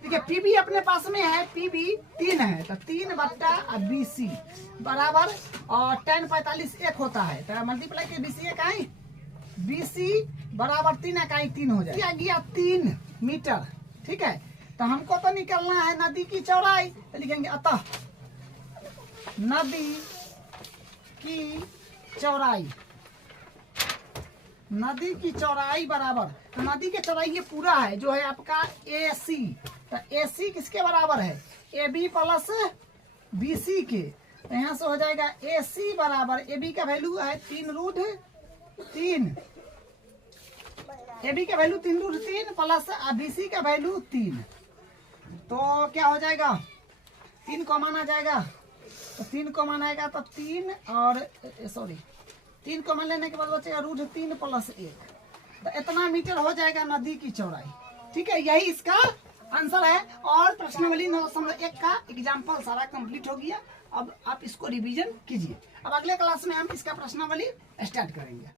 देखिए PB अपने पास में है, PB 3 है, तो 3 बट्टा BC बराबर और tan 45 1 होता है, तो मल्टीप्लाई के BC इकाई BC बराबर 3 इकाई 3 हो जाए, गया 3 मीटर। ठीक है, तो हमको तो निकलना है नदी की चौड़ाई, तो लिखेंगे अतः नदी की चौड़ाई, नदी की चौड़ाई बराबर, तो नदी की चौड़ाई ये पूरा है जो है आपका AC, तो AC किसके बराबर है, AB प्लस BC के। तो यहाँ से हो जाएगा AC बराबर, AB का वैल्यू है 3√3, AB का वैल्यू 3√3 प्लस BC का वैल्यू 3, तो क्या हो जाएगा 3 कॉमन आ जाएगा, तो 3 कॉमन आएगा तो 3 और 3 कॉमन लेने के बाद बचेगा √3 प्लस 1, तो इतना मीटर हो जाएगा नदी की चौड़ाई। ठीक है, यही इसका आंसर है। और प्रश्नावली 9.1 का एग्जाम्पल सारा कंप्लीट हो गया। अब आप इसको रिवीजन कीजिए। अब अगले क्लास में हम इसका प्रश्नावली स्टार्ट करेंगे।